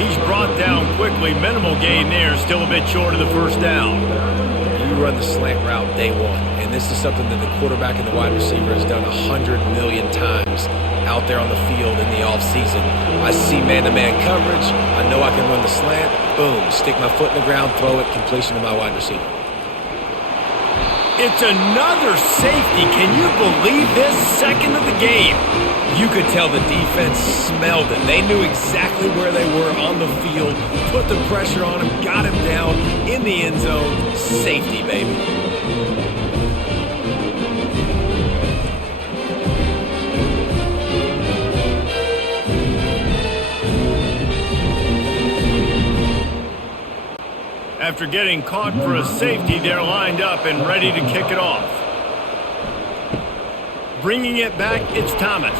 He's brought down quickly. Minimal gain there, still a bit short of the first down. You run the slant route day one, and this is something that the quarterback and the wide receiver has done 100 million times out there on the field in the offseason. I see man-to-man coverage. I know I can run the slant. Boom, stick my foot in the ground, throw it, completion to my wide receiver. It's another safety. Can you believe this? Second of the game. You could tell the defense smelled it. They knew exactly where they were on the field, put the pressure on him, got him down in the end zone. Safety, baby. After getting caught for a safety, they're lined up and ready to kick it off. Bringing it back, it's Thomas.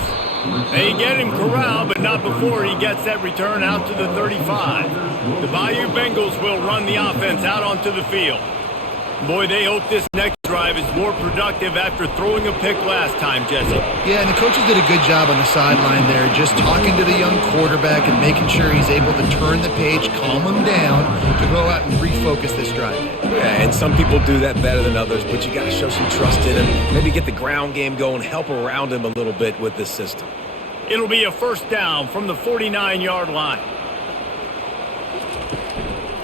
They get him corralled, but not before he gets that return out to the 35. The Bayou Bengals will run the offense out onto the field. Boy, they hope this next drive is more productive after throwing a pick last time, Jesse. Yeah, and the coaches did a good job on the sideline there, just talking to the young quarterback and making sure he's able to turn the page, calm him down, to go out and refocus this drive. Yeah, and some people do that better than others, but you got to show some trust in him. Maybe get the ground game going, help around him a little bit with this system. It'll be a first down from the 49-yard line.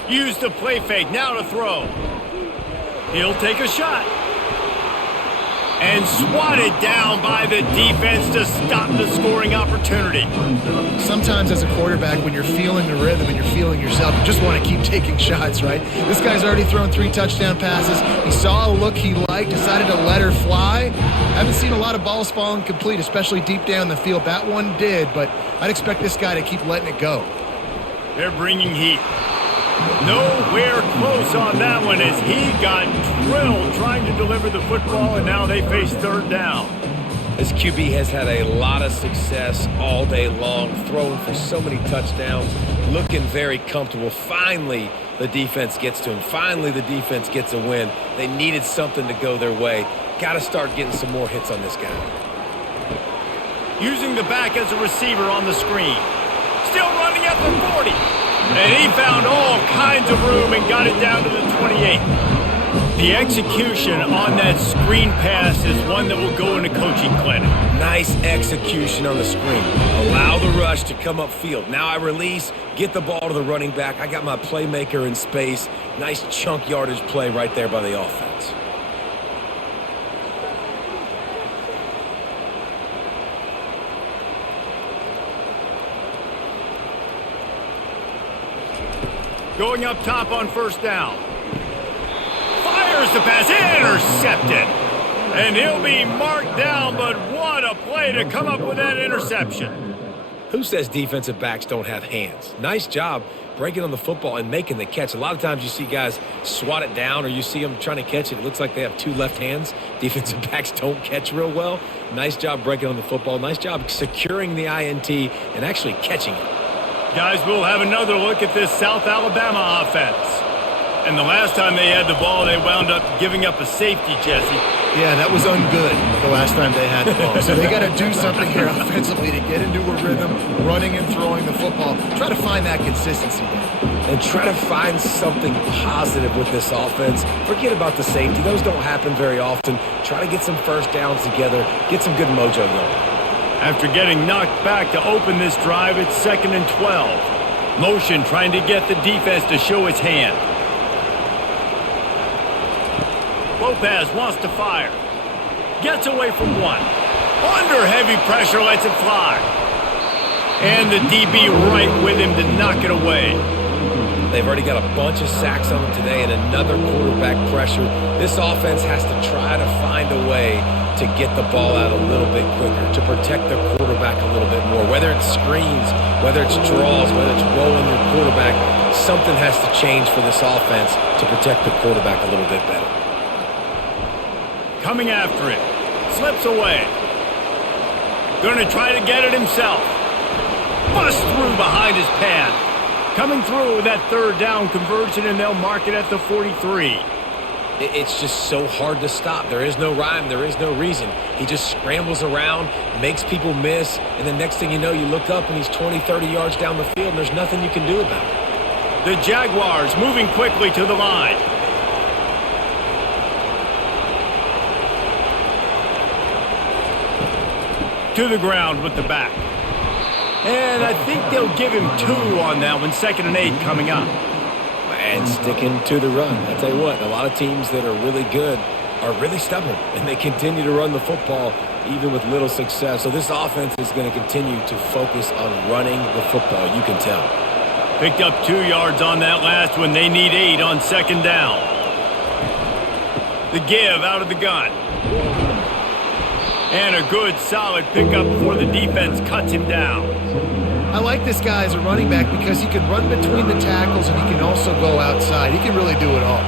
Use the play fake, now to throw. He'll take a shot. And swatted down by the defense to stop the scoring opportunity. Sometimes as a quarterback, when you're feeling the rhythm and you're feeling yourself, you just want to keep taking shots, right? This guy's already thrown 3 touchdown passes. He saw a look he liked, decided to let her fly. Haven't seen a lot of balls fall incomplete, especially deep down the field. That one did, but I'd expect this guy to keep letting it go. They're bringing heat. Nowhere close on that one as he got drilled trying to deliver the football, and now they face third down. This QB has had a lot of success all day long, throwing for so many touchdowns, looking very comfortable. Finally, the defense gets to him. Finally, the defense gets a win. They needed something to go their way. Got to start getting some more hits on this guy. Using the back as a receiver on the screen. Still running at the 40. And he found all kinds of room and got it down to the 28. The execution on that screen pass is one that will go in a coaching clinic. Nice execution on the screen. Allow the rush to come upfield. Now I release, get the ball to the running back. I got my playmaker in space. Nice chunk yardage play right there by the offense. Going up top on first down. Fires the pass, intercepted. And he'll be marked down, but what a play to come up with that interception. Who says defensive backs don't have hands? Nice job breaking on the football and making the catch. A lot of times you see guys swat it down or you see them trying to catch it. It looks like they have two left hands. Defensive backs don't catch real well. Nice job breaking on the football. Nice job securing the INT and actually catching it. Guys, we'll have another look at this South Alabama offense. And the last time they had the ball, they wound up giving up a safety, Jesse. Yeah, that was ungood the last time they had the ball. So they got to do something here offensively to get into a rhythm, running and throwing the football. Try to find that consistency there. And try to find something positive with this offense. Forget about the safety. Those don't happen very often. Try to get some first downs together. Get some good mojo going. After getting knocked back to open this drive, it's 2nd and 12. Motion trying to get the defense to show its hand. Lopez wants to fire. Gets away from one. Under heavy pressure, lets it fly. And the DB right with him to knock it away. They've already got a bunch of sacks on them today and another quarterback pressure. This offense has to try to find a way to get the ball out a little bit quicker, to protect the quarterback a little bit more. Whether it's screens, whether it's draws, whether it's rolling your quarterback, something has to change for this offense to protect the quarterback a little bit better. Coming after it. Slips away. Gonna try to get it himself. Bust through behind his pad. Coming through with that 3rd down conversion, and they'll mark it at the 43. It's just so hard to stop. There is no rhyme. There is no reason. He just scrambles around, makes people miss, and the next thing you know, you look up and he's 20, 30 yards down the field, and there's nothing you can do about it. The Jaguars moving quickly to the line. To the ground with the back. And I think they'll give him 2 on that one. 2nd and 8 coming up. And sticking to the run. I'll tell you what, a lot of teams that are really good are really stubborn, and they continue to run the football even with little success. So this offense is going to continue to focus on running the football. You can tell. Picked up 2 yards on that last one. They need 8 on 2nd down. The give out of the gun. And a good, solid pickup before the defense cuts him down. I like this guy as a running back because he can run between the tackles and he can also go outside. He can really do it all.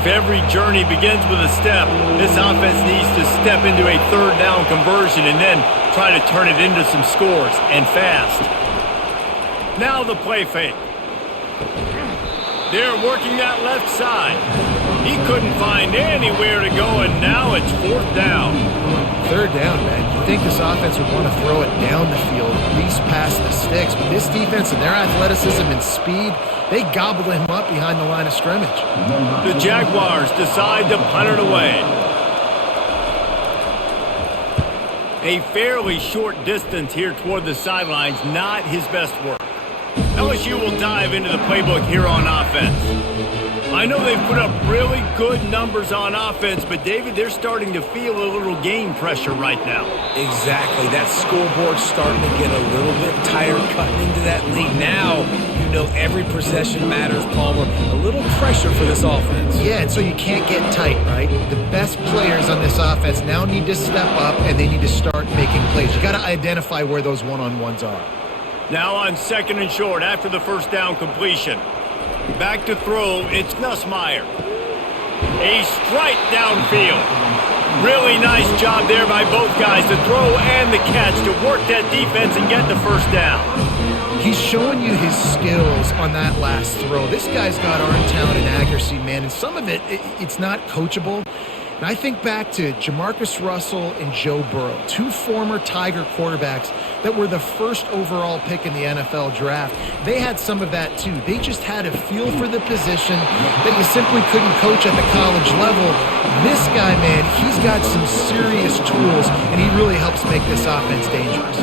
If every journey begins with a step, this offense needs to step into a 3rd down conversion and then try to turn it into some scores, and fast. Now the play fake. They're working that left side. He couldn't find anywhere to go, and now it's 4th down. 3rd down, man. You'd think this offense would want to throw it down the field, at least past the sticks. But this defense and their athleticism and speed, they gobble him up behind the line of scrimmage. The Jaguars decide to punt it away. A fairly short distance here toward the sidelines, not his best work. LSU will dive into the playbook here on offense. I know they've put up really good numbers on offense, but David, they're starting to feel a little game pressure right now. Exactly. That scoreboard's starting to get a little bit tired cutting into that lead. Now, you know every possession matters, Palmer. A little pressure for this offense. Yeah, and so you can't get tight, right? The best players on this offense now need to step up, and they need to start making plays. You got to identify where those one-on-ones are. Now on 2nd and short after the 1st down completion. Back to throw, it's Nussmeier. A strike downfield. Really nice job there by both guys, the throw and the catch, to work that defense and get the 1st down. He's showing you his skills on that last throw. This guy's got arm talent and accuracy, man, and some of it's not coachable. And I think back to Jamarcus Russell and Joe Burrow, 2 former Tiger quarterbacks that were the 1st overall pick in the NFL draft. They had some of that too. They just had a feel for the position that you simply couldn't coach at the college level. This guy, man, he's got some serious tools, and he really helps make this offense dangerous.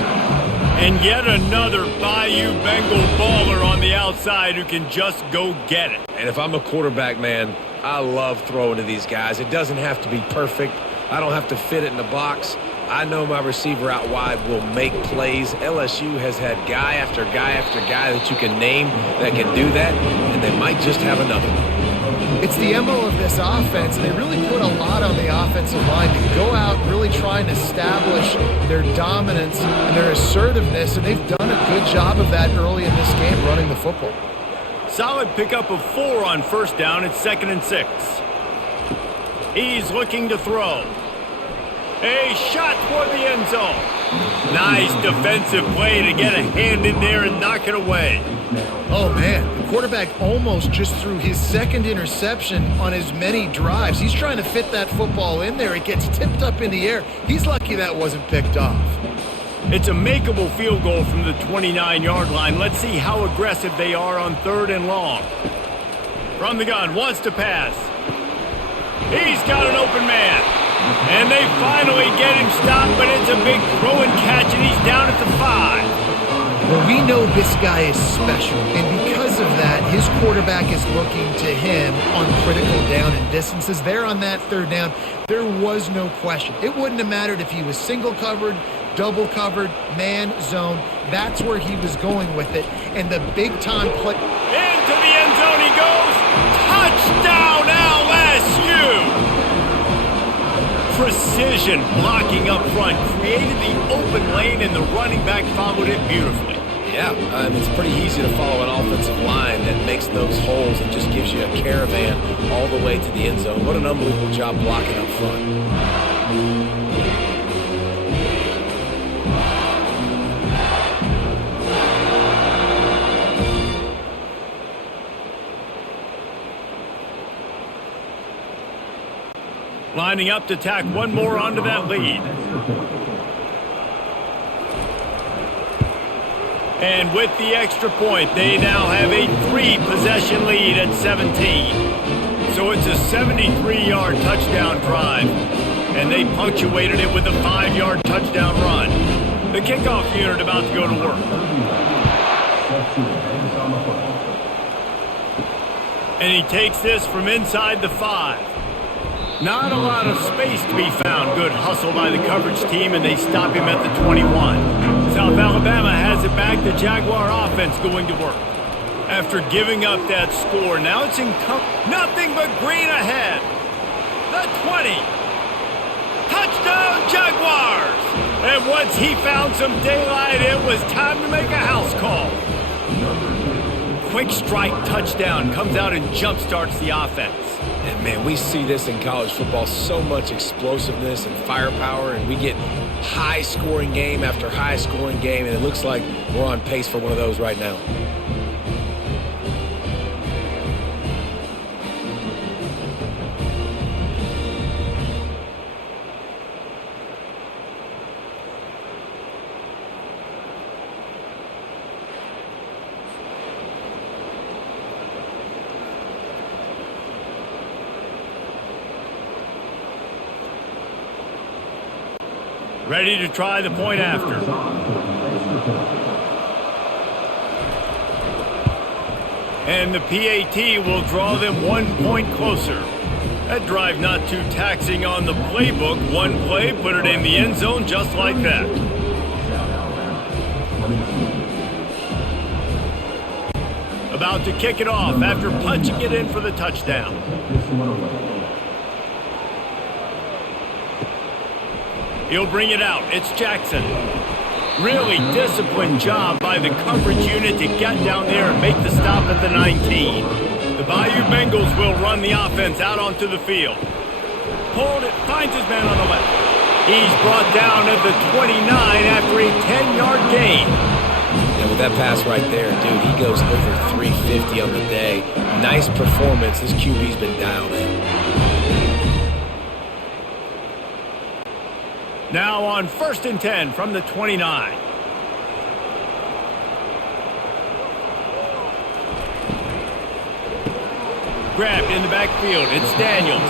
And yet another Bayou Bengal baller on the outside who can just go get it. And if I'm a quarterback, man, I love throwing to these guys. It doesn't have to be perfect. I don't have to fit it in the box. I know my receiver out wide will make plays. LSU has had guy after guy after guy that you can name that can do that, and they might just have another one. It's the MO of this offense, and they really put a lot on the offensive line to go out and really try and establish their dominance and their assertiveness, and they've done a good job of that early in this game running the football. Solid pickup of 4 on first down. It's 2nd and 6. He's looking to throw. A shot toward the end zone. Nice defensive play to get a hand in there and knock it away. Oh, man. The quarterback almost just threw his 2nd interception on as many drives. He's trying to fit that football in there. It gets tipped up in the air. He's lucky that wasn't picked off. It's a makeable field goal from the 29-yard line. Let's see how aggressive they are on 3rd and long. From the gun, wants to pass. He's got an open man. And they finally get him stopped, but it's a big throw and catch, and he's down at the 5. Well, we know this guy is special, and because of that, his quarterback is looking to him on critical down and distances. There on that 3rd down, there was no question. It wouldn't have mattered if he was single covered, double covered, man, zone. That's where he was going with it, and the big-time play. Into the end zone he goes. Touchdown, LSU! Precision blocking up front created the open lane, and the running back followed it beautifully. Yeah, it's pretty easy to follow an offensive line that makes those holes and just gives you a caravan all the way to the end zone. What an unbelievable job blocking up front. Lining up to tack one more onto that lead. And with the extra point, they now have a 3-possession lead at 17. So it's a 73-yard touchdown drive, and they punctuated it with a 5-yard touchdown run. The kickoff unit about to go to work. And he takes this from inside the 5. Not a lot of space to be found. Good hustle by the coverage team, and they stop him at the 21. South Alabama has it back. The Jaguar offense going to work. After giving up that score, now it's nothing but green ahead. The 20. Touchdown, Jaguars! And once he found some daylight, it was time to make a house call. Quick strike touchdown comes out and jump starts the offense. And man, we see this in college football, so much explosiveness and firepower, and we get high-scoring game after high-scoring game, and it looks like we're on pace for one of those right now. Ready to try the point after. And the PAT will draw them 1 point closer. That drive not too taxing on the playbook. One play, put it in the end zone just like that. About to kick it off after punching it in for the touchdown. He'll bring it out. It's Jackson. Really disciplined job by the coverage unit to get down there and make the stop at the 19. The Bayou Bengals will run the offense out onto the field. Pulled it, finds his man on the left. He's brought down at the 29 after a 10-yard gain. And with that pass right there, dude, he goes over 350 on the day. Nice performance. This QB's been dialed in. Now on 1st and 10 from the 29. Grabbed in the backfield. It's Daniels.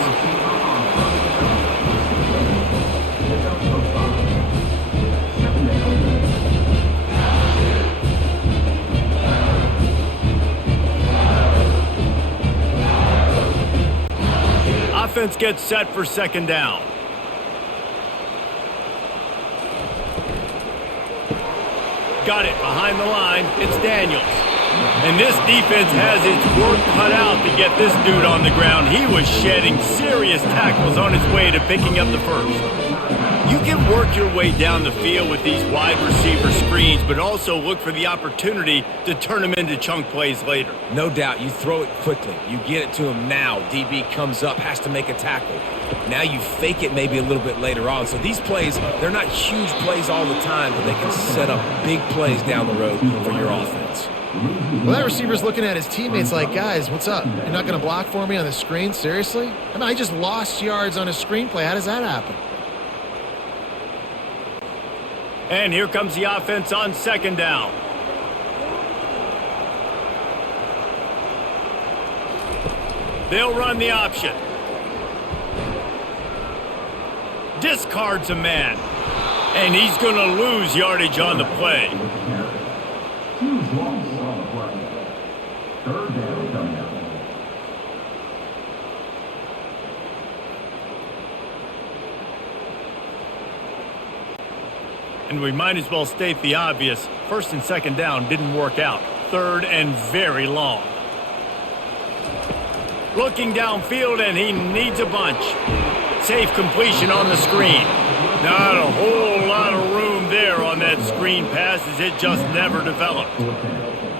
Offense gets set for 2nd down. Got it behind the line. It's Daniels. And this defense has its work cut out to get this dude on the ground. He was shedding serious tackles on his way to picking up the first. You can work your way down the field with these wide receiver screens, but also look for the opportunity to turn them into chunk plays later. No doubt, you throw it quickly. You get it to him now. DB comes up, has to make a tackle. Now you fake it maybe a little bit later on. So these plays, they're not huge plays all the time, but they can set up big plays down the road for your offense. Well, that receiver's looking at his teammates like, guys, what's up? You're not going to block for me on the screen? Seriously? I mean, I just lost yards on a screenplay. How does that happen? And here comes the offense on second down. They'll run the option. Discards a man. And he's going to lose yardage on the play. And we might as well state the obvious. First and second down didn't work out. Third and very long. Looking downfield, and he needs a bunch. Safe completion on the screen. Not a whole lot of room there on that screen pass as it just never developed.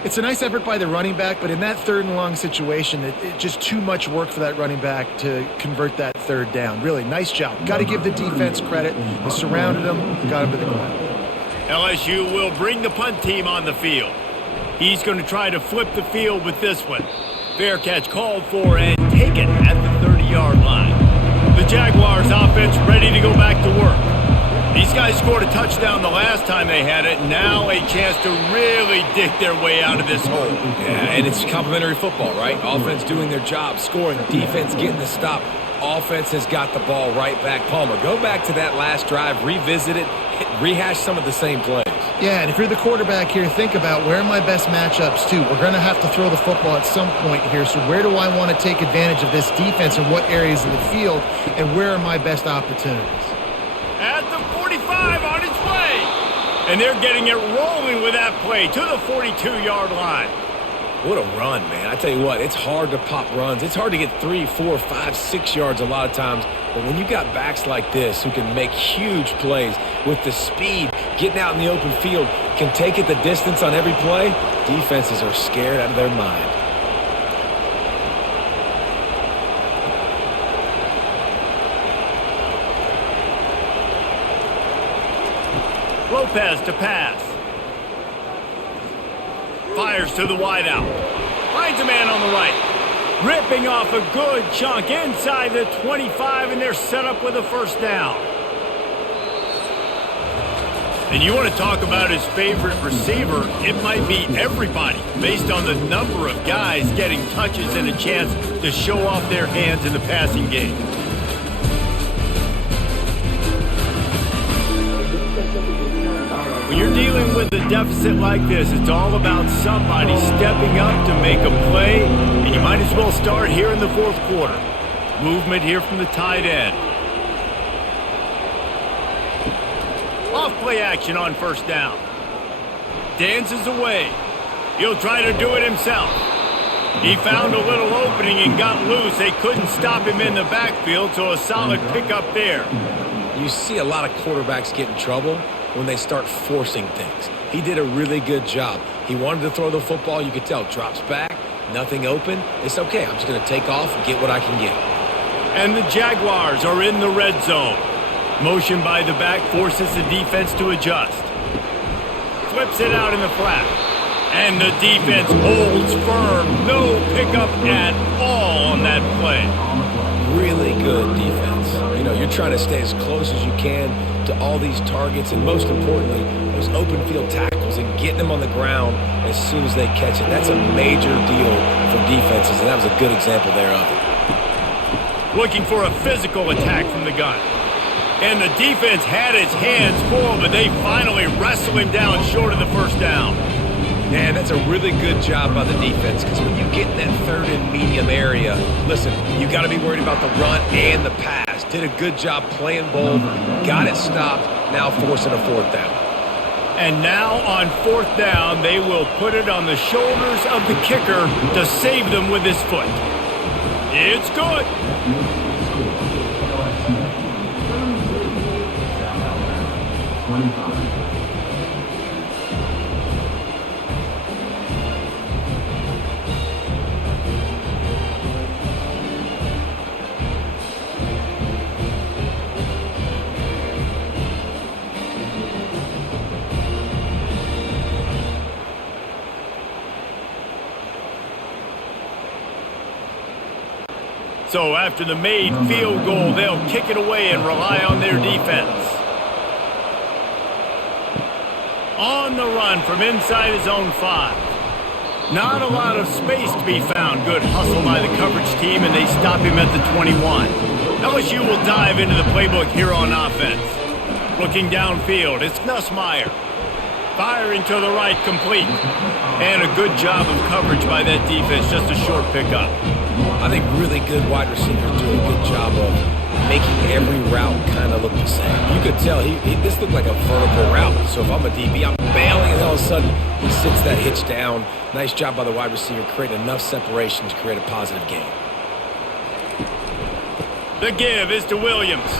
It's a nice effort by the running back, but in that third and long situation, it's just too much work for that running back to convert that third down. Really, nice job. Got to give the defense credit. They surrounded him, got him to the ground. LSU will bring the punt team on the field. He's going to try to flip the field with this one. Fair catch called for and taken at the 30-yard line. The Jaguars offense ready to go back to work. These guys scored a touchdown the last time they had it. Now a chance to really dig their way out of this hole. Yeah, and it's complimentary football, right? Offense doing their job, scoring, defense getting the stop. Offense has got the ball right back. Palmer, go back to that last drive, revisit it, rehash some of the same plays. Yeah, and if you're the quarterback here, think about where are my best matchups too. We're going to have to throw the football at some point here, so where do I want to take advantage of this defense and what areas of the field, and where are my best opportunities? At the 45 on its way. And they're getting it rolling with that play to the 42-yard line. What a run, man. I tell you what, it's hard to pop runs. It's hard to get 3, 4, 5, 6 yards a lot of times. But when you got backs like this who can make huge plays with the speed, getting out in the open field, can take it the distance on every play, defenses are scared out of their mind. Lopez to pass. Fires to the wideout. Finds a man on the right. Ripping off a good chunk inside the 25, and they're set up with a first down. And you want to talk about his favorite receiver, it might be everybody based on the number of guys getting touches and a chance to show off their hands in the passing game. When you're dealing with a deficit like this, it's all about somebody stepping up to make a play, and you might as well start here in the fourth quarter. Movement here from the tight end. Off play action on first down. Dances away. He'll try to do it himself. He found a little opening and got loose. They couldn't stop him in the backfield, so a solid pickup there. You see a lot of quarterbacks get in trouble when they start forcing things. He did a really good job. He wanted to throw the football. You could tell. Drops back, nothing open. It's okay. I'm just going to take off and get what I can get. And the Jaguars are in the red zone. Motion by the back forces the defense to adjust. Flips it out in the flat. And the defense holds firm. No pickup at all on that play. Really good defense. You know, you're trying to stay as close as you can to all these targets, and most importantly, those open field tackles and getting them on the ground as soon as they catch it. That's a major deal for defenses, and that was a good example thereof. Looking for a physical attack from the gun. And the defense had its hands full, but they finally wrestle him down short of the first down. Man, that's a really good job by the defense, because when you get in that third and medium area, listen, you got to be worried about the run and the pass. Did a good job playing both, got it stopped, now forcing a fourth down. And now on fourth down, they will put it on the shoulders of the kicker to save them with his foot. It's good. So after the made field goal, they'll kick it away and rely on their defense. On the run from inside his own 5. Not a lot of space to be found. Good hustle by the coverage team, and they stop him at the 21. LSU will dive into the playbook here on offense. Looking downfield, it's Nussmeier. Firing to the right, complete. And a good job of coverage by that defense, just a short pickup. I think really good wide receivers do a good job of making every route kind of look the same. You could tell this looked like a vertical route. So if I'm a DB, I'm bailing, and all of a sudden he sits that hitch down. Nice job by the wide receiver, creating enough separation to create a positive gain. The give is to Williams.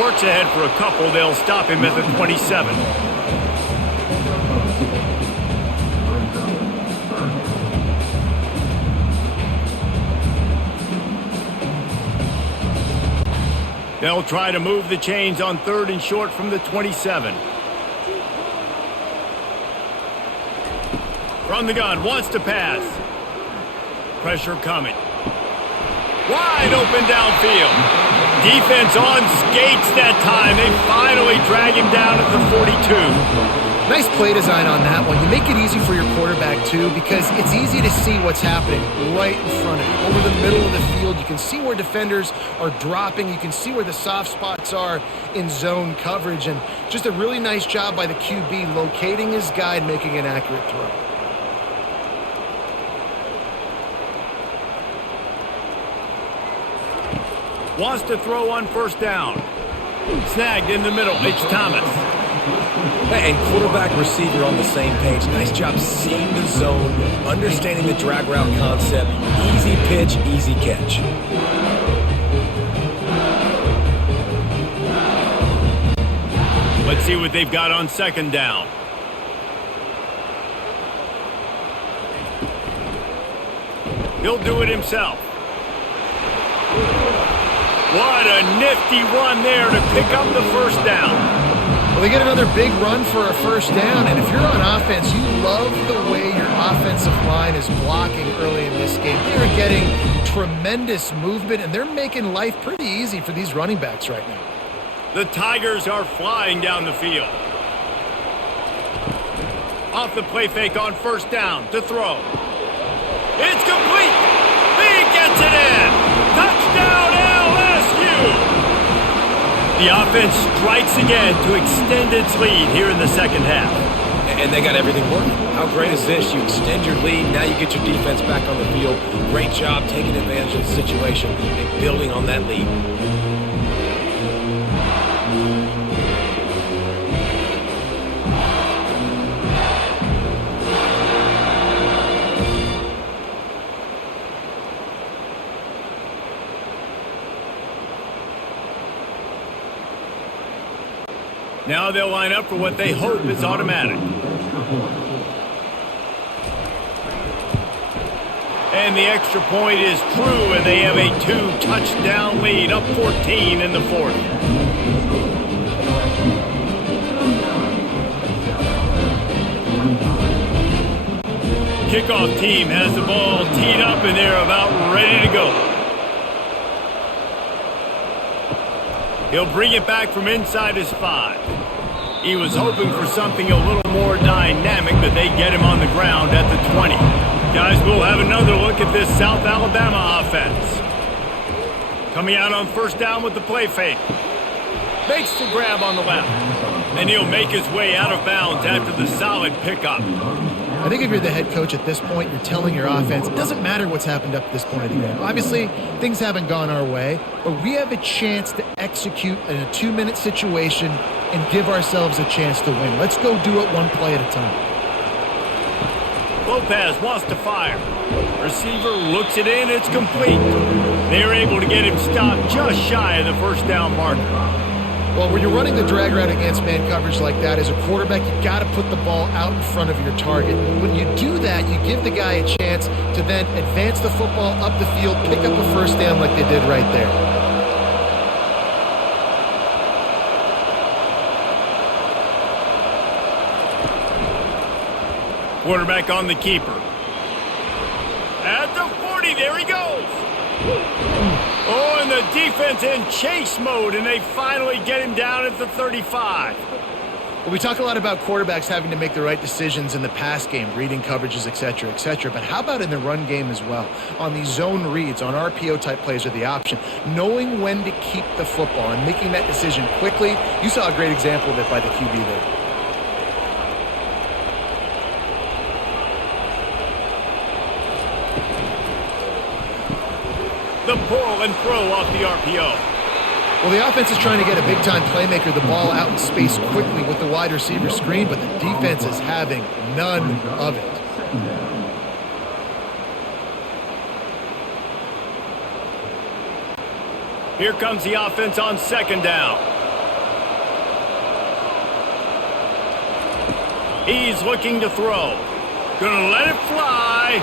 Works ahead for a couple. They'll stop him at the 27. They'll try to move the chains on 3rd and short from the 27. From the gun, wants to pass. Pressure coming. Wide open downfield. Defense on skates that time. They finally drag him down at the 42. Nice play design on that one. You make it easy for your quarterback, too, because it's easy to see what's happening right in front of you. Over the middle of the field, you can see where defenders are dropping. You can see where the soft spots are in zone coverage. And just a really nice job by the QB locating his guy and making an accurate throw. Wants to throw on 1st down. Snagged in the middle. It's Thomas. And quarterback receiver on the same page. Nice job seeing the zone, understanding the drag route concept. Easy pitch, easy catch. Let's see what they've got on 2nd down. He'll do it himself. What a nifty run there to pick up the 1st down. Well, they get another big run for a 1st down, and if you're on offense, you love the way your offensive line is blocking early in this game. They're getting tremendous movement, and they're making life pretty easy for these running backs right now. The Tigers are flying down the field. Off the play fake on 1st down to throw. It's complete. He gets it in. Touchdown LSU. The offense strikes again to extend its lead here in the 2nd half. And they got everything working. How great is this? You extend your lead, now you get your defense back on the field. Great job taking advantage of the situation and building on that lead. Now they'll line up for what they hope is automatic. And the extra point is true, and they have a 2-touchdown lead, up 14 in the 4th. Kickoff team has the ball teed up, and they're about ready to go. He'll bring it back from inside his 5. He was hoping for something a little more dynamic, but they get him on the ground at the 20. Guys, we'll have another look at this South Alabama offense. Coming out on 1st down with the play fake. Makes the grab on the left. And he'll make his way out of bounds after the solid pickup. I think if you're the head coach at this point, you're telling your offense, it doesn't matter what's happened up to this point of the game. Obviously, things haven't gone our way, but we have a chance to execute in a 2-minute situation and give ourselves a chance to win. Let's go do it one play at a time. Lopez wants to fire. Receiver looks it in. It's complete. They're able to get him stopped just shy of the first down marker. Well, when you're running the drag route against man coverage like that, as a quarterback, you got to put the ball out in front of your target. When you do that, you give the guy a chance to then advance the football up the field, pick up a first down like they did right there. Quarterback on the keeper. At the 40, there he goes. Oh, and the defense in chase mode, and they finally get him down at the 35. Well, we talk a lot about quarterbacks having to make the right decisions in the pass game, reading coverages, et cetera, but how about in the run game as well? On these zone reads, on RPO-type plays or the option, knowing when to keep the football and making that decision quickly. You saw a great example of it by the QB there. The pull and throw off the RPO. Well, the offense is trying to get a big-time playmaker the ball out in space quickly with the wide receiver screen, but the defense is having none of it. Here comes the offense on second down. He's looking to throw. Gonna let it fly.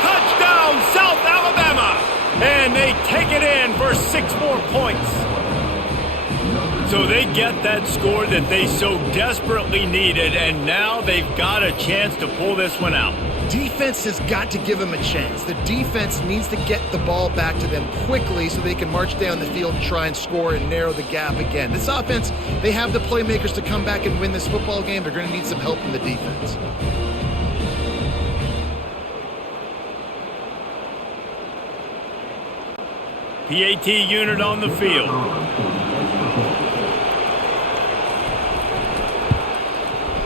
Touchdown, South Alabama! And they take it in for 6 more points. So they get that score that they so desperately needed, and now they've got a chance to pull this one out. Defense has got to give them a chance. The defense needs to get the ball back to them quickly so they can march down the field and try and score and narrow the gap again. This offense, they have the playmakers to come back and win this football game. They're going to need some help from the defense. PAT unit on the field.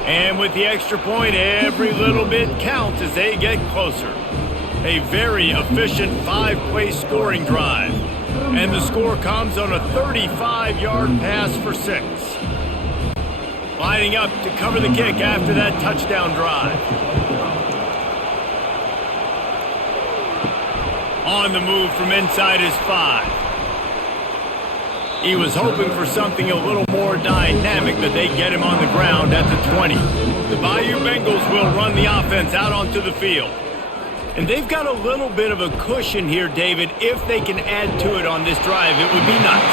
And with the extra point, every little bit counts as they get closer. A very efficient 5-play scoring drive. And the score comes on a 35-yard pass for 6. Lining up to cover the kick after that touchdown drive. On the move from inside his 5. He was hoping for something a little more dynamic, but they get him on the ground at the 20. The Bayou Bengals will run the offense out onto the field. And they've got a little bit of a cushion here, David. If they can add to it on this drive, it would be nice.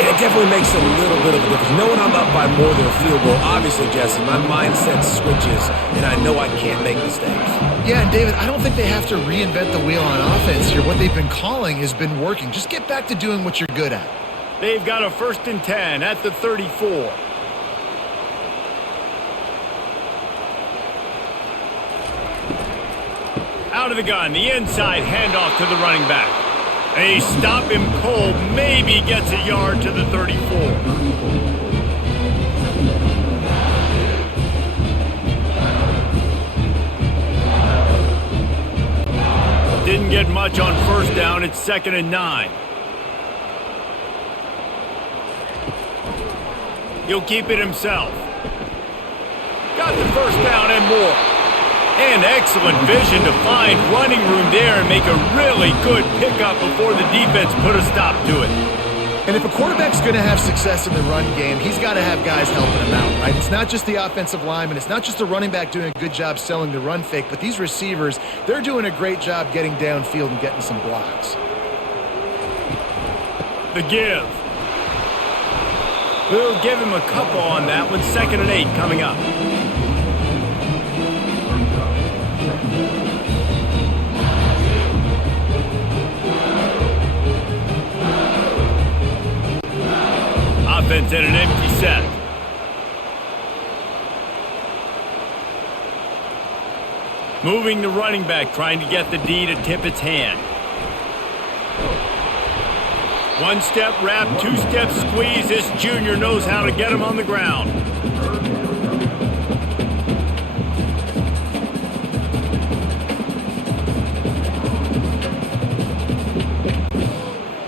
And it definitely makes a little bit of a difference. Knowing I'm up by more than a field goal, obviously, Jesse, my mindset switches, and I know I can't make mistakes. Yeah, and David, I don't think they have to reinvent the wheel on offense here. What they've been calling has been working. Just get back to doing what you're good at. They've got a 1st and 10 at the 34. Out of the gun, the inside handoff to the running back. They stop him cold, maybe gets a yard to the 34. Didn't get much on first down. It's 2nd and 9. He'll keep it himself. Got the first down and more. And excellent vision to find running room there and make a really good pickup before the defense put a stop to it. And if a quarterback's going to have success in the run game, he's got to have guys helping him out, right? It's not just the offensive lineman. It's not just the running back doing a good job selling the run fake, but these receivers, they're doing a great job getting downfield and getting some blocks. The give. We'll give him a couple on that one. 2nd and 8 coming up. Offense at an empty set. Moving the running back, trying to get the D to tip its hand. 1-step wrap, 2-step squeeze. This junior knows how to get him on the ground.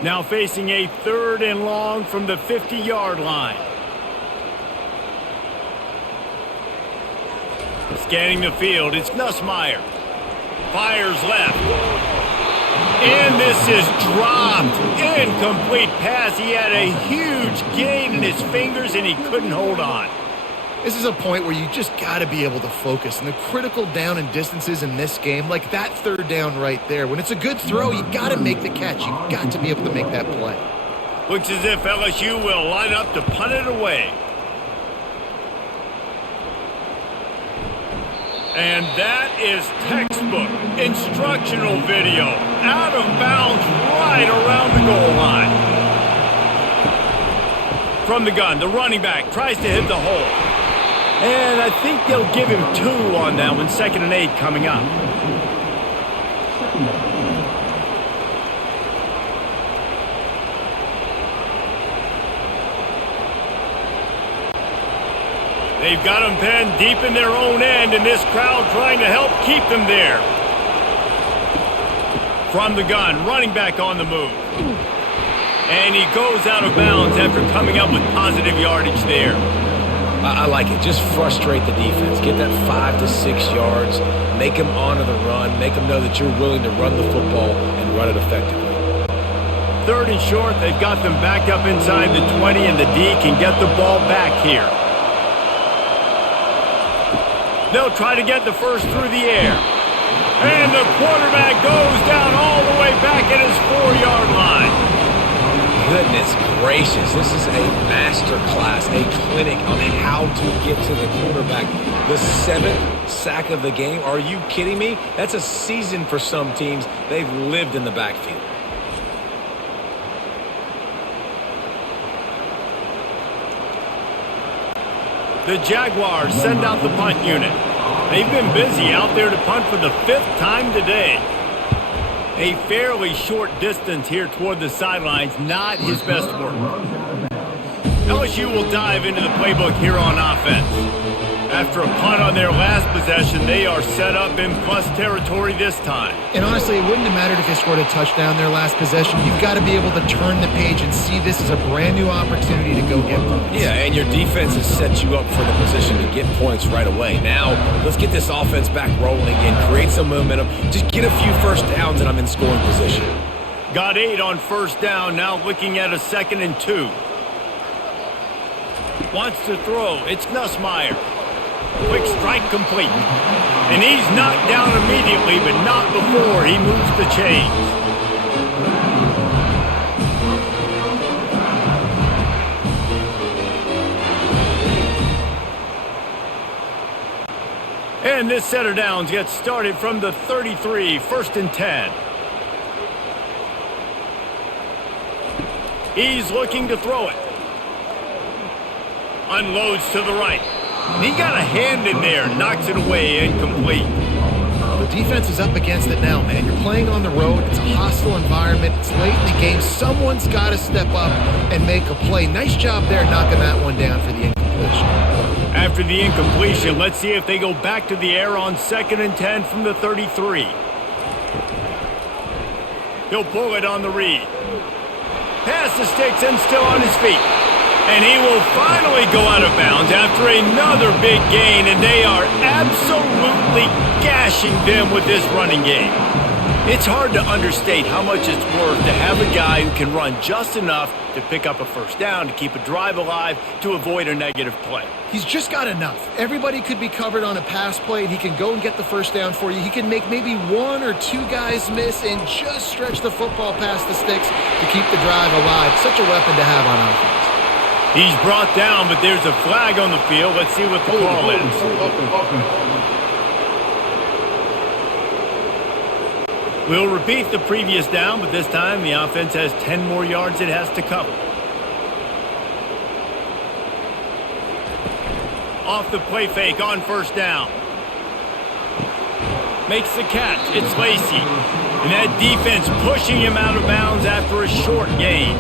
Now facing a 3rd and long from the 50-yard line. Scanning the field, it's Nussmeier. Fires left. And this is dropped. Incomplete pass. He had a huge gain in his fingers, and he couldn't hold on. This is a point where you just got to be able to focus. And the critical down and distances in this game, like that third down right there, when it's a good throw, you got to make the catch. You got to be able to make that play. Looks as if LSU will line up to punt it away. And that is textbook instructional video. Out of bounds right around the goal line. From the gun, the running back tries to hit the hole. And I think they'll give him 2 on that one. 2nd and 8 coming up. They've got them penned deep in their own end, and this crowd trying to help keep them there. From the gun, running back on the move. And he goes out of bounds after coming up with positive yardage there. I like it. Just frustrate the defense. Get that 5 to 6 yards. Make them honor the run. Make them know that you're willing to run the football and run it effectively. 3rd and short. They've got them back up inside the 20, and the D can get the ball back here. They'll try to get the first through the air. And the quarterback goes down all the way back at his 4-yard line. Goodness gracious, this is a master class, a clinic on how to get to the quarterback. The 7th sack of the game, are you kidding me? That's a season for some teams. They've lived in the backfield. The Jaguars send out the punt unit. They've been busy out there to punt for the 5th time today. A fairly short distance here toward the sidelines, not his best work. LSU will dive into the playbook here on offense. After a punt on their last possession, they are set up in plus territory this time. And honestly, it wouldn't have mattered if they scored a touchdown their last possession. You've got to be able to turn the page and see this as a brand new opportunity to go get points. Yeah, and your defense has set you up for the position to get points right away. Now, let's get this offense back rolling and create some momentum. Just get a few first downs and I'm in scoring position. Got 8 on first down, now looking at a 2nd and 2. Wants to throw, it's Nussmeier. Quick strike complete. And he's knocked down immediately, but not before he moves the chains. And this set of downs gets started from the 33, 1st and 10. He's looking to throw it. Unloads to the right. He got a hand in there, knocks it away, incomplete. The defense is up against it now, man. You're playing on the road. It's a hostile environment. It's late in the game. Someone's got to step up and make a play. Nice job there knocking that one down for the incompletion. After the incompletion, let's see if they go back to the air on 2nd and 10 from the 33. He'll pull it on the read. Pass the sticks and still on his feet. And he will finally go out of bounds after another big gain, and they are absolutely gashing them with this running game. It's hard to understate how much it's worth to have a guy who can run just enough to pick up a first down, to keep a drive alive, to avoid a negative play. He's just got enough. Everybody could be covered on a pass play, and he can go and get the first down for you. He can make maybe 1 or 2 guys miss and just stretch the football past the sticks to keep the drive alive. Such a weapon to have on offense. He's brought down, but there's a flag on the field. Let's see what the call is. We'll repeat the previous down, but this time the offense has 10 more yards it has to cover. Off the play fake on first down. Makes the catch. It's Lacy. And that defense pushing him out of bounds after a short gain.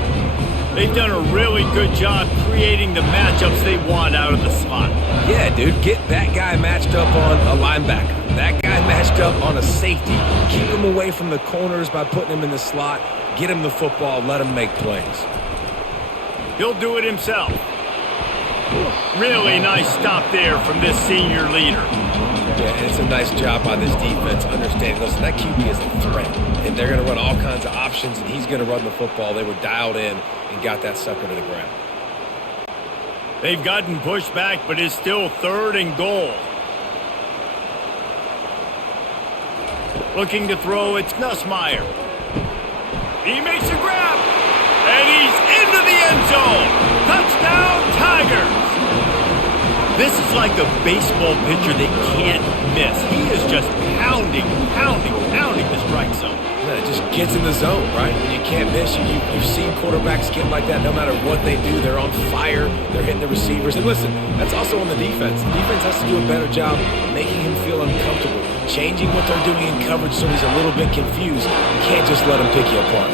They've done a really good job creating the matchups they want out of the slot. Yeah, dude, get that guy matched up on a linebacker. That guy matched up on a safety. Keep him away from the corners by putting him in the slot. Get him the football. Let him make plays. He'll do it himself. Really nice stop there from this senior leader. Yeah, and it's a nice job by this defense understanding, listen, that QB is a threat, and they're going to run all kinds of options, and he's going to run the football. They were dialed in and got that sucker to the ground. They've gotten pushed back, but it's still 3rd and goal. Looking to throw, it's Nussmeier. He makes a grab, and he's into the end zone. Touchdown, Tigers! This is like a baseball pitcher that can't miss. He is just pounding the strike zone. Yeah, it just gets in the zone, right? When you can't miss, you've seen quarterbacks get like that no matter what they do. They're on fire. They're hitting the receivers. And listen, that's also on the defense. The defense has to do a better job making him feel uncomfortable, changing what they're doing in coverage so he's a little bit confused. You can't just let him pick you apart.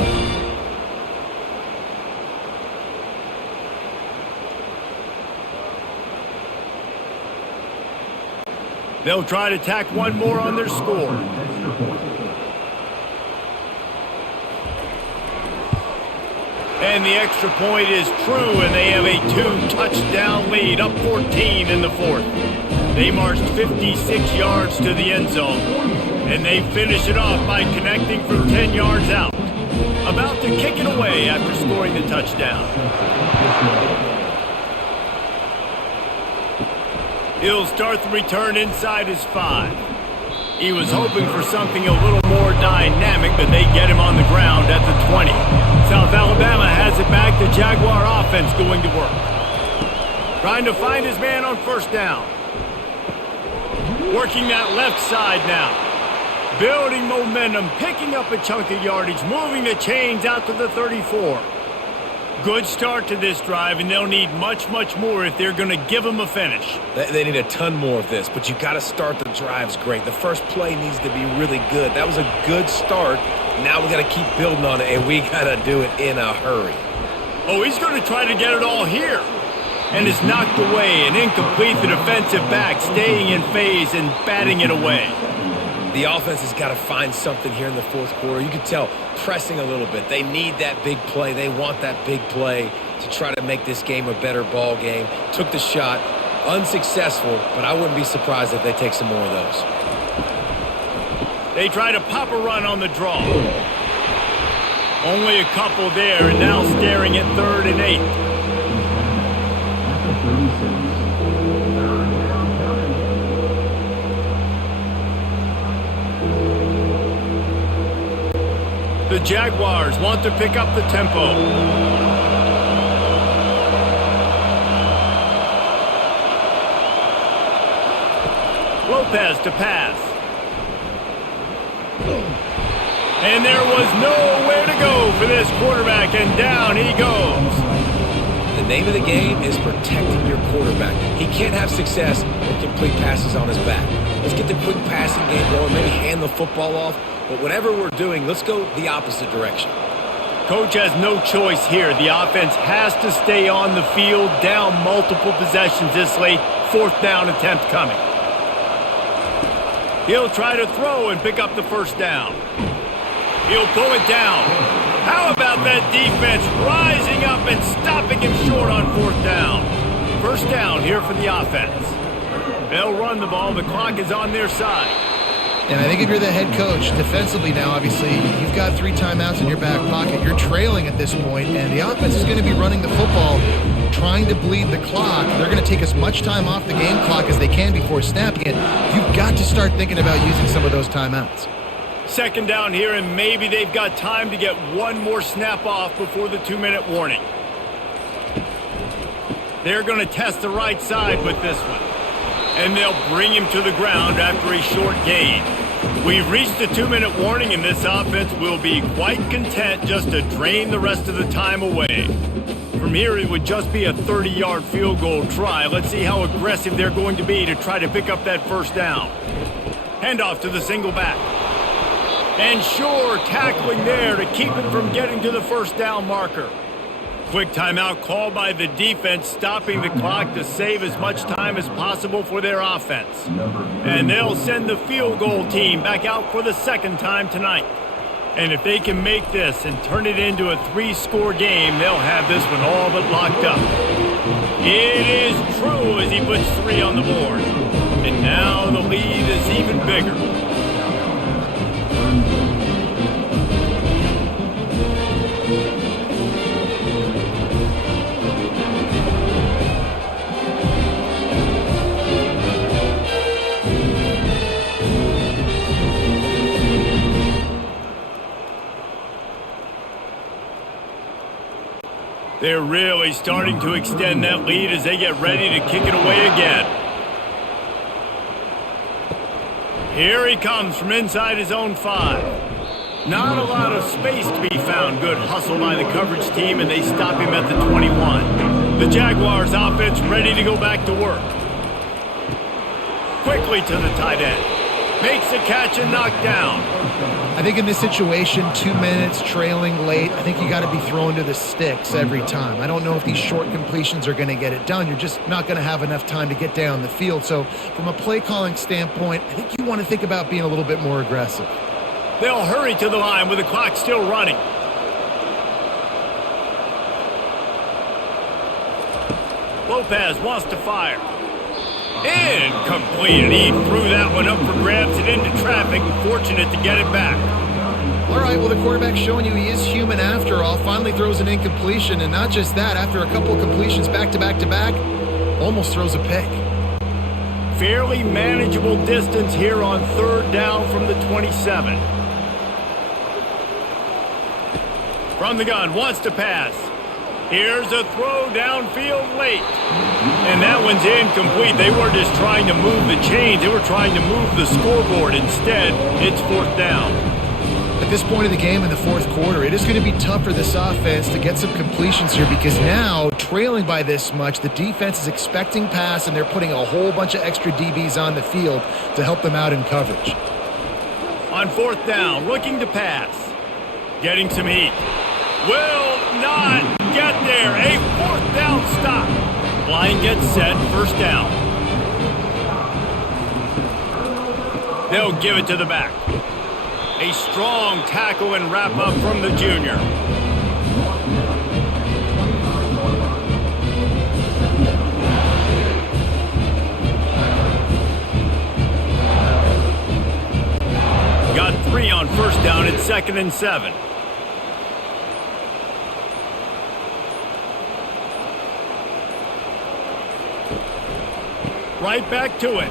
They'll try to tack one more on their score. And the extra point is true, and they have a 2-touchdown lead, up 14 in the 4th. They marched 56 yards to the end zone, and they finish it off by connecting from 10 yards out. About to kick it away after scoring the touchdown. He'll start the return inside his 5. He was hoping for something a little more dynamic, but they get him on the ground at the 20. South Alabama has it back. The Jaguar offense going to work. Trying to find his man on 1st down. Working that left side now. Building momentum, picking up a chunk of yardage, moving the chains out to the 34. Good start to this drive, and they'll need much more if they're going to give them a finish. They need a ton more of this, but you got to start the drives great. The first play needs to be really good. That was a good start. Now we got to keep building on it, and we got to do it in a hurry. Oh, he's going to try to get it all here. And it's knocked away and incomplete. The defensive back staying in phase and batting it away. The offense has got to find something here in the 4th quarter. You can tell pressing a little bit. They need that big play. They want that big play to try to make this game a better ball game. Took the shot, unsuccessful, but I wouldn't be surprised if they take some more of those. They try to pop a run on the draw. Only a couple there, and now staring at 3rd and 8. The Jaguars want to pick up the tempo. Lopez to pass. And there was nowhere to go for this quarterback, and down he goes. The name of the game is protecting your quarterback. He can't have success with complete passes on his back. Let's get the quick passing game going, maybe hand the football off. But whatever we're doing, let's go the opposite direction. Coach has no choice here. The offense has to stay on the field, down multiple possessions this late. 4th down attempt coming. He'll try to throw and pick up the 1st down. He'll pull it down. How about that defense rising up and stopping him short on 4th down? 1st down here for the offense. They'll run the ball. The clock is on their side. And I think if you're the head coach, defensively now, obviously, you've got 3 timeouts in your back pocket. You're trailing at this point, and the offense is going to be running the football, trying to bleed the clock. They're going to take as much time off the game clock as they can before snapping it. You've got to start thinking about using some of those timeouts. 2nd down here, and maybe they've got time to get one more snap off before the 2-minute warning. They're going to test the right side with this one. And they'll bring him to the ground after a short gain. We've reached the 2-minute warning, and this offense will be quite content just to drain the rest of the time away. From here, it would just be a 30-yard field goal try. Let's see how aggressive they're going to be to try to pick up that 1st down. Handoff to the single back. And sure, tackling there to keep him from getting to the 1st down marker. Quick timeout called by the defense, stopping the clock to save as much time as possible for their offense. And they'll send the field goal team back out for the 2nd time tonight. And if they can make this and turn it into a 3-score game, they'll have this one all but locked up. It is true as he puts 3 on the board. And now now the lead is even bigger. They're really starting to extend that lead as they get ready to kick it away again. Here he comes from inside his own 5. Not a lot of space to be found. Good hustle by the coverage team, and they stop him at the 21. The Jaguars offense ready to go back to work. Quickly to the tight end. Makes a catch and knocked down. I think in this situation, 2 minutes, trailing late, I think you got to be throwing to the sticks every time. I don't know if these short completions are going to get it done. You're just not going to have enough time to get down the field. So from a play calling standpoint, I think you want to think about being a little bit more aggressive. They'll hurry to the line with the clock still running. Lopez wants to fire. Incomplete, and he threw that one up for grabs and into traffic. Fortunate to get it back. All right, well, the quarterback's showing you he is human after all. Finally throws an incompletion, and not just that, after a couple of completions back to back to back, almost throws a pick. Fairly manageable distance here on 3rd down from the 27. From the gun, wants to pass. Here's a throw downfield late. And that one's incomplete. They weren't just trying to move the chains. They were trying to move the scoreboard. Instead, it's 4th down. At this point of the game in the 4th quarter, it is going to be tough for this offense to get some completions here because now, trailing by this much, the defense is expecting pass, and they're putting a whole bunch of extra DBs on the field to help them out in coverage. On 4th down, looking to pass. Getting some heat. Will not get there. A 4th down stop. Line gets set, 1st down. They'll give it to the back. A strong tackle and wrap up from the junior. Got 3 on 1st down at 2nd and 7. Right back to it.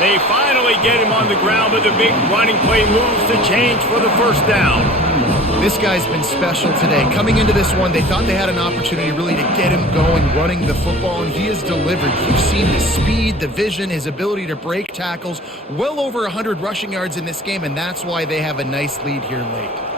They finally get him on the ground, but the big running play moves to change for the 1st down. This guy's been special today. Coming into this one, they thought they had an opportunity really to get him going, running the football, and he has delivered. You've seen the speed, the vision, his ability to break tackles. Well over 100 rushing yards in this game, and that's why they have a nice lead here late.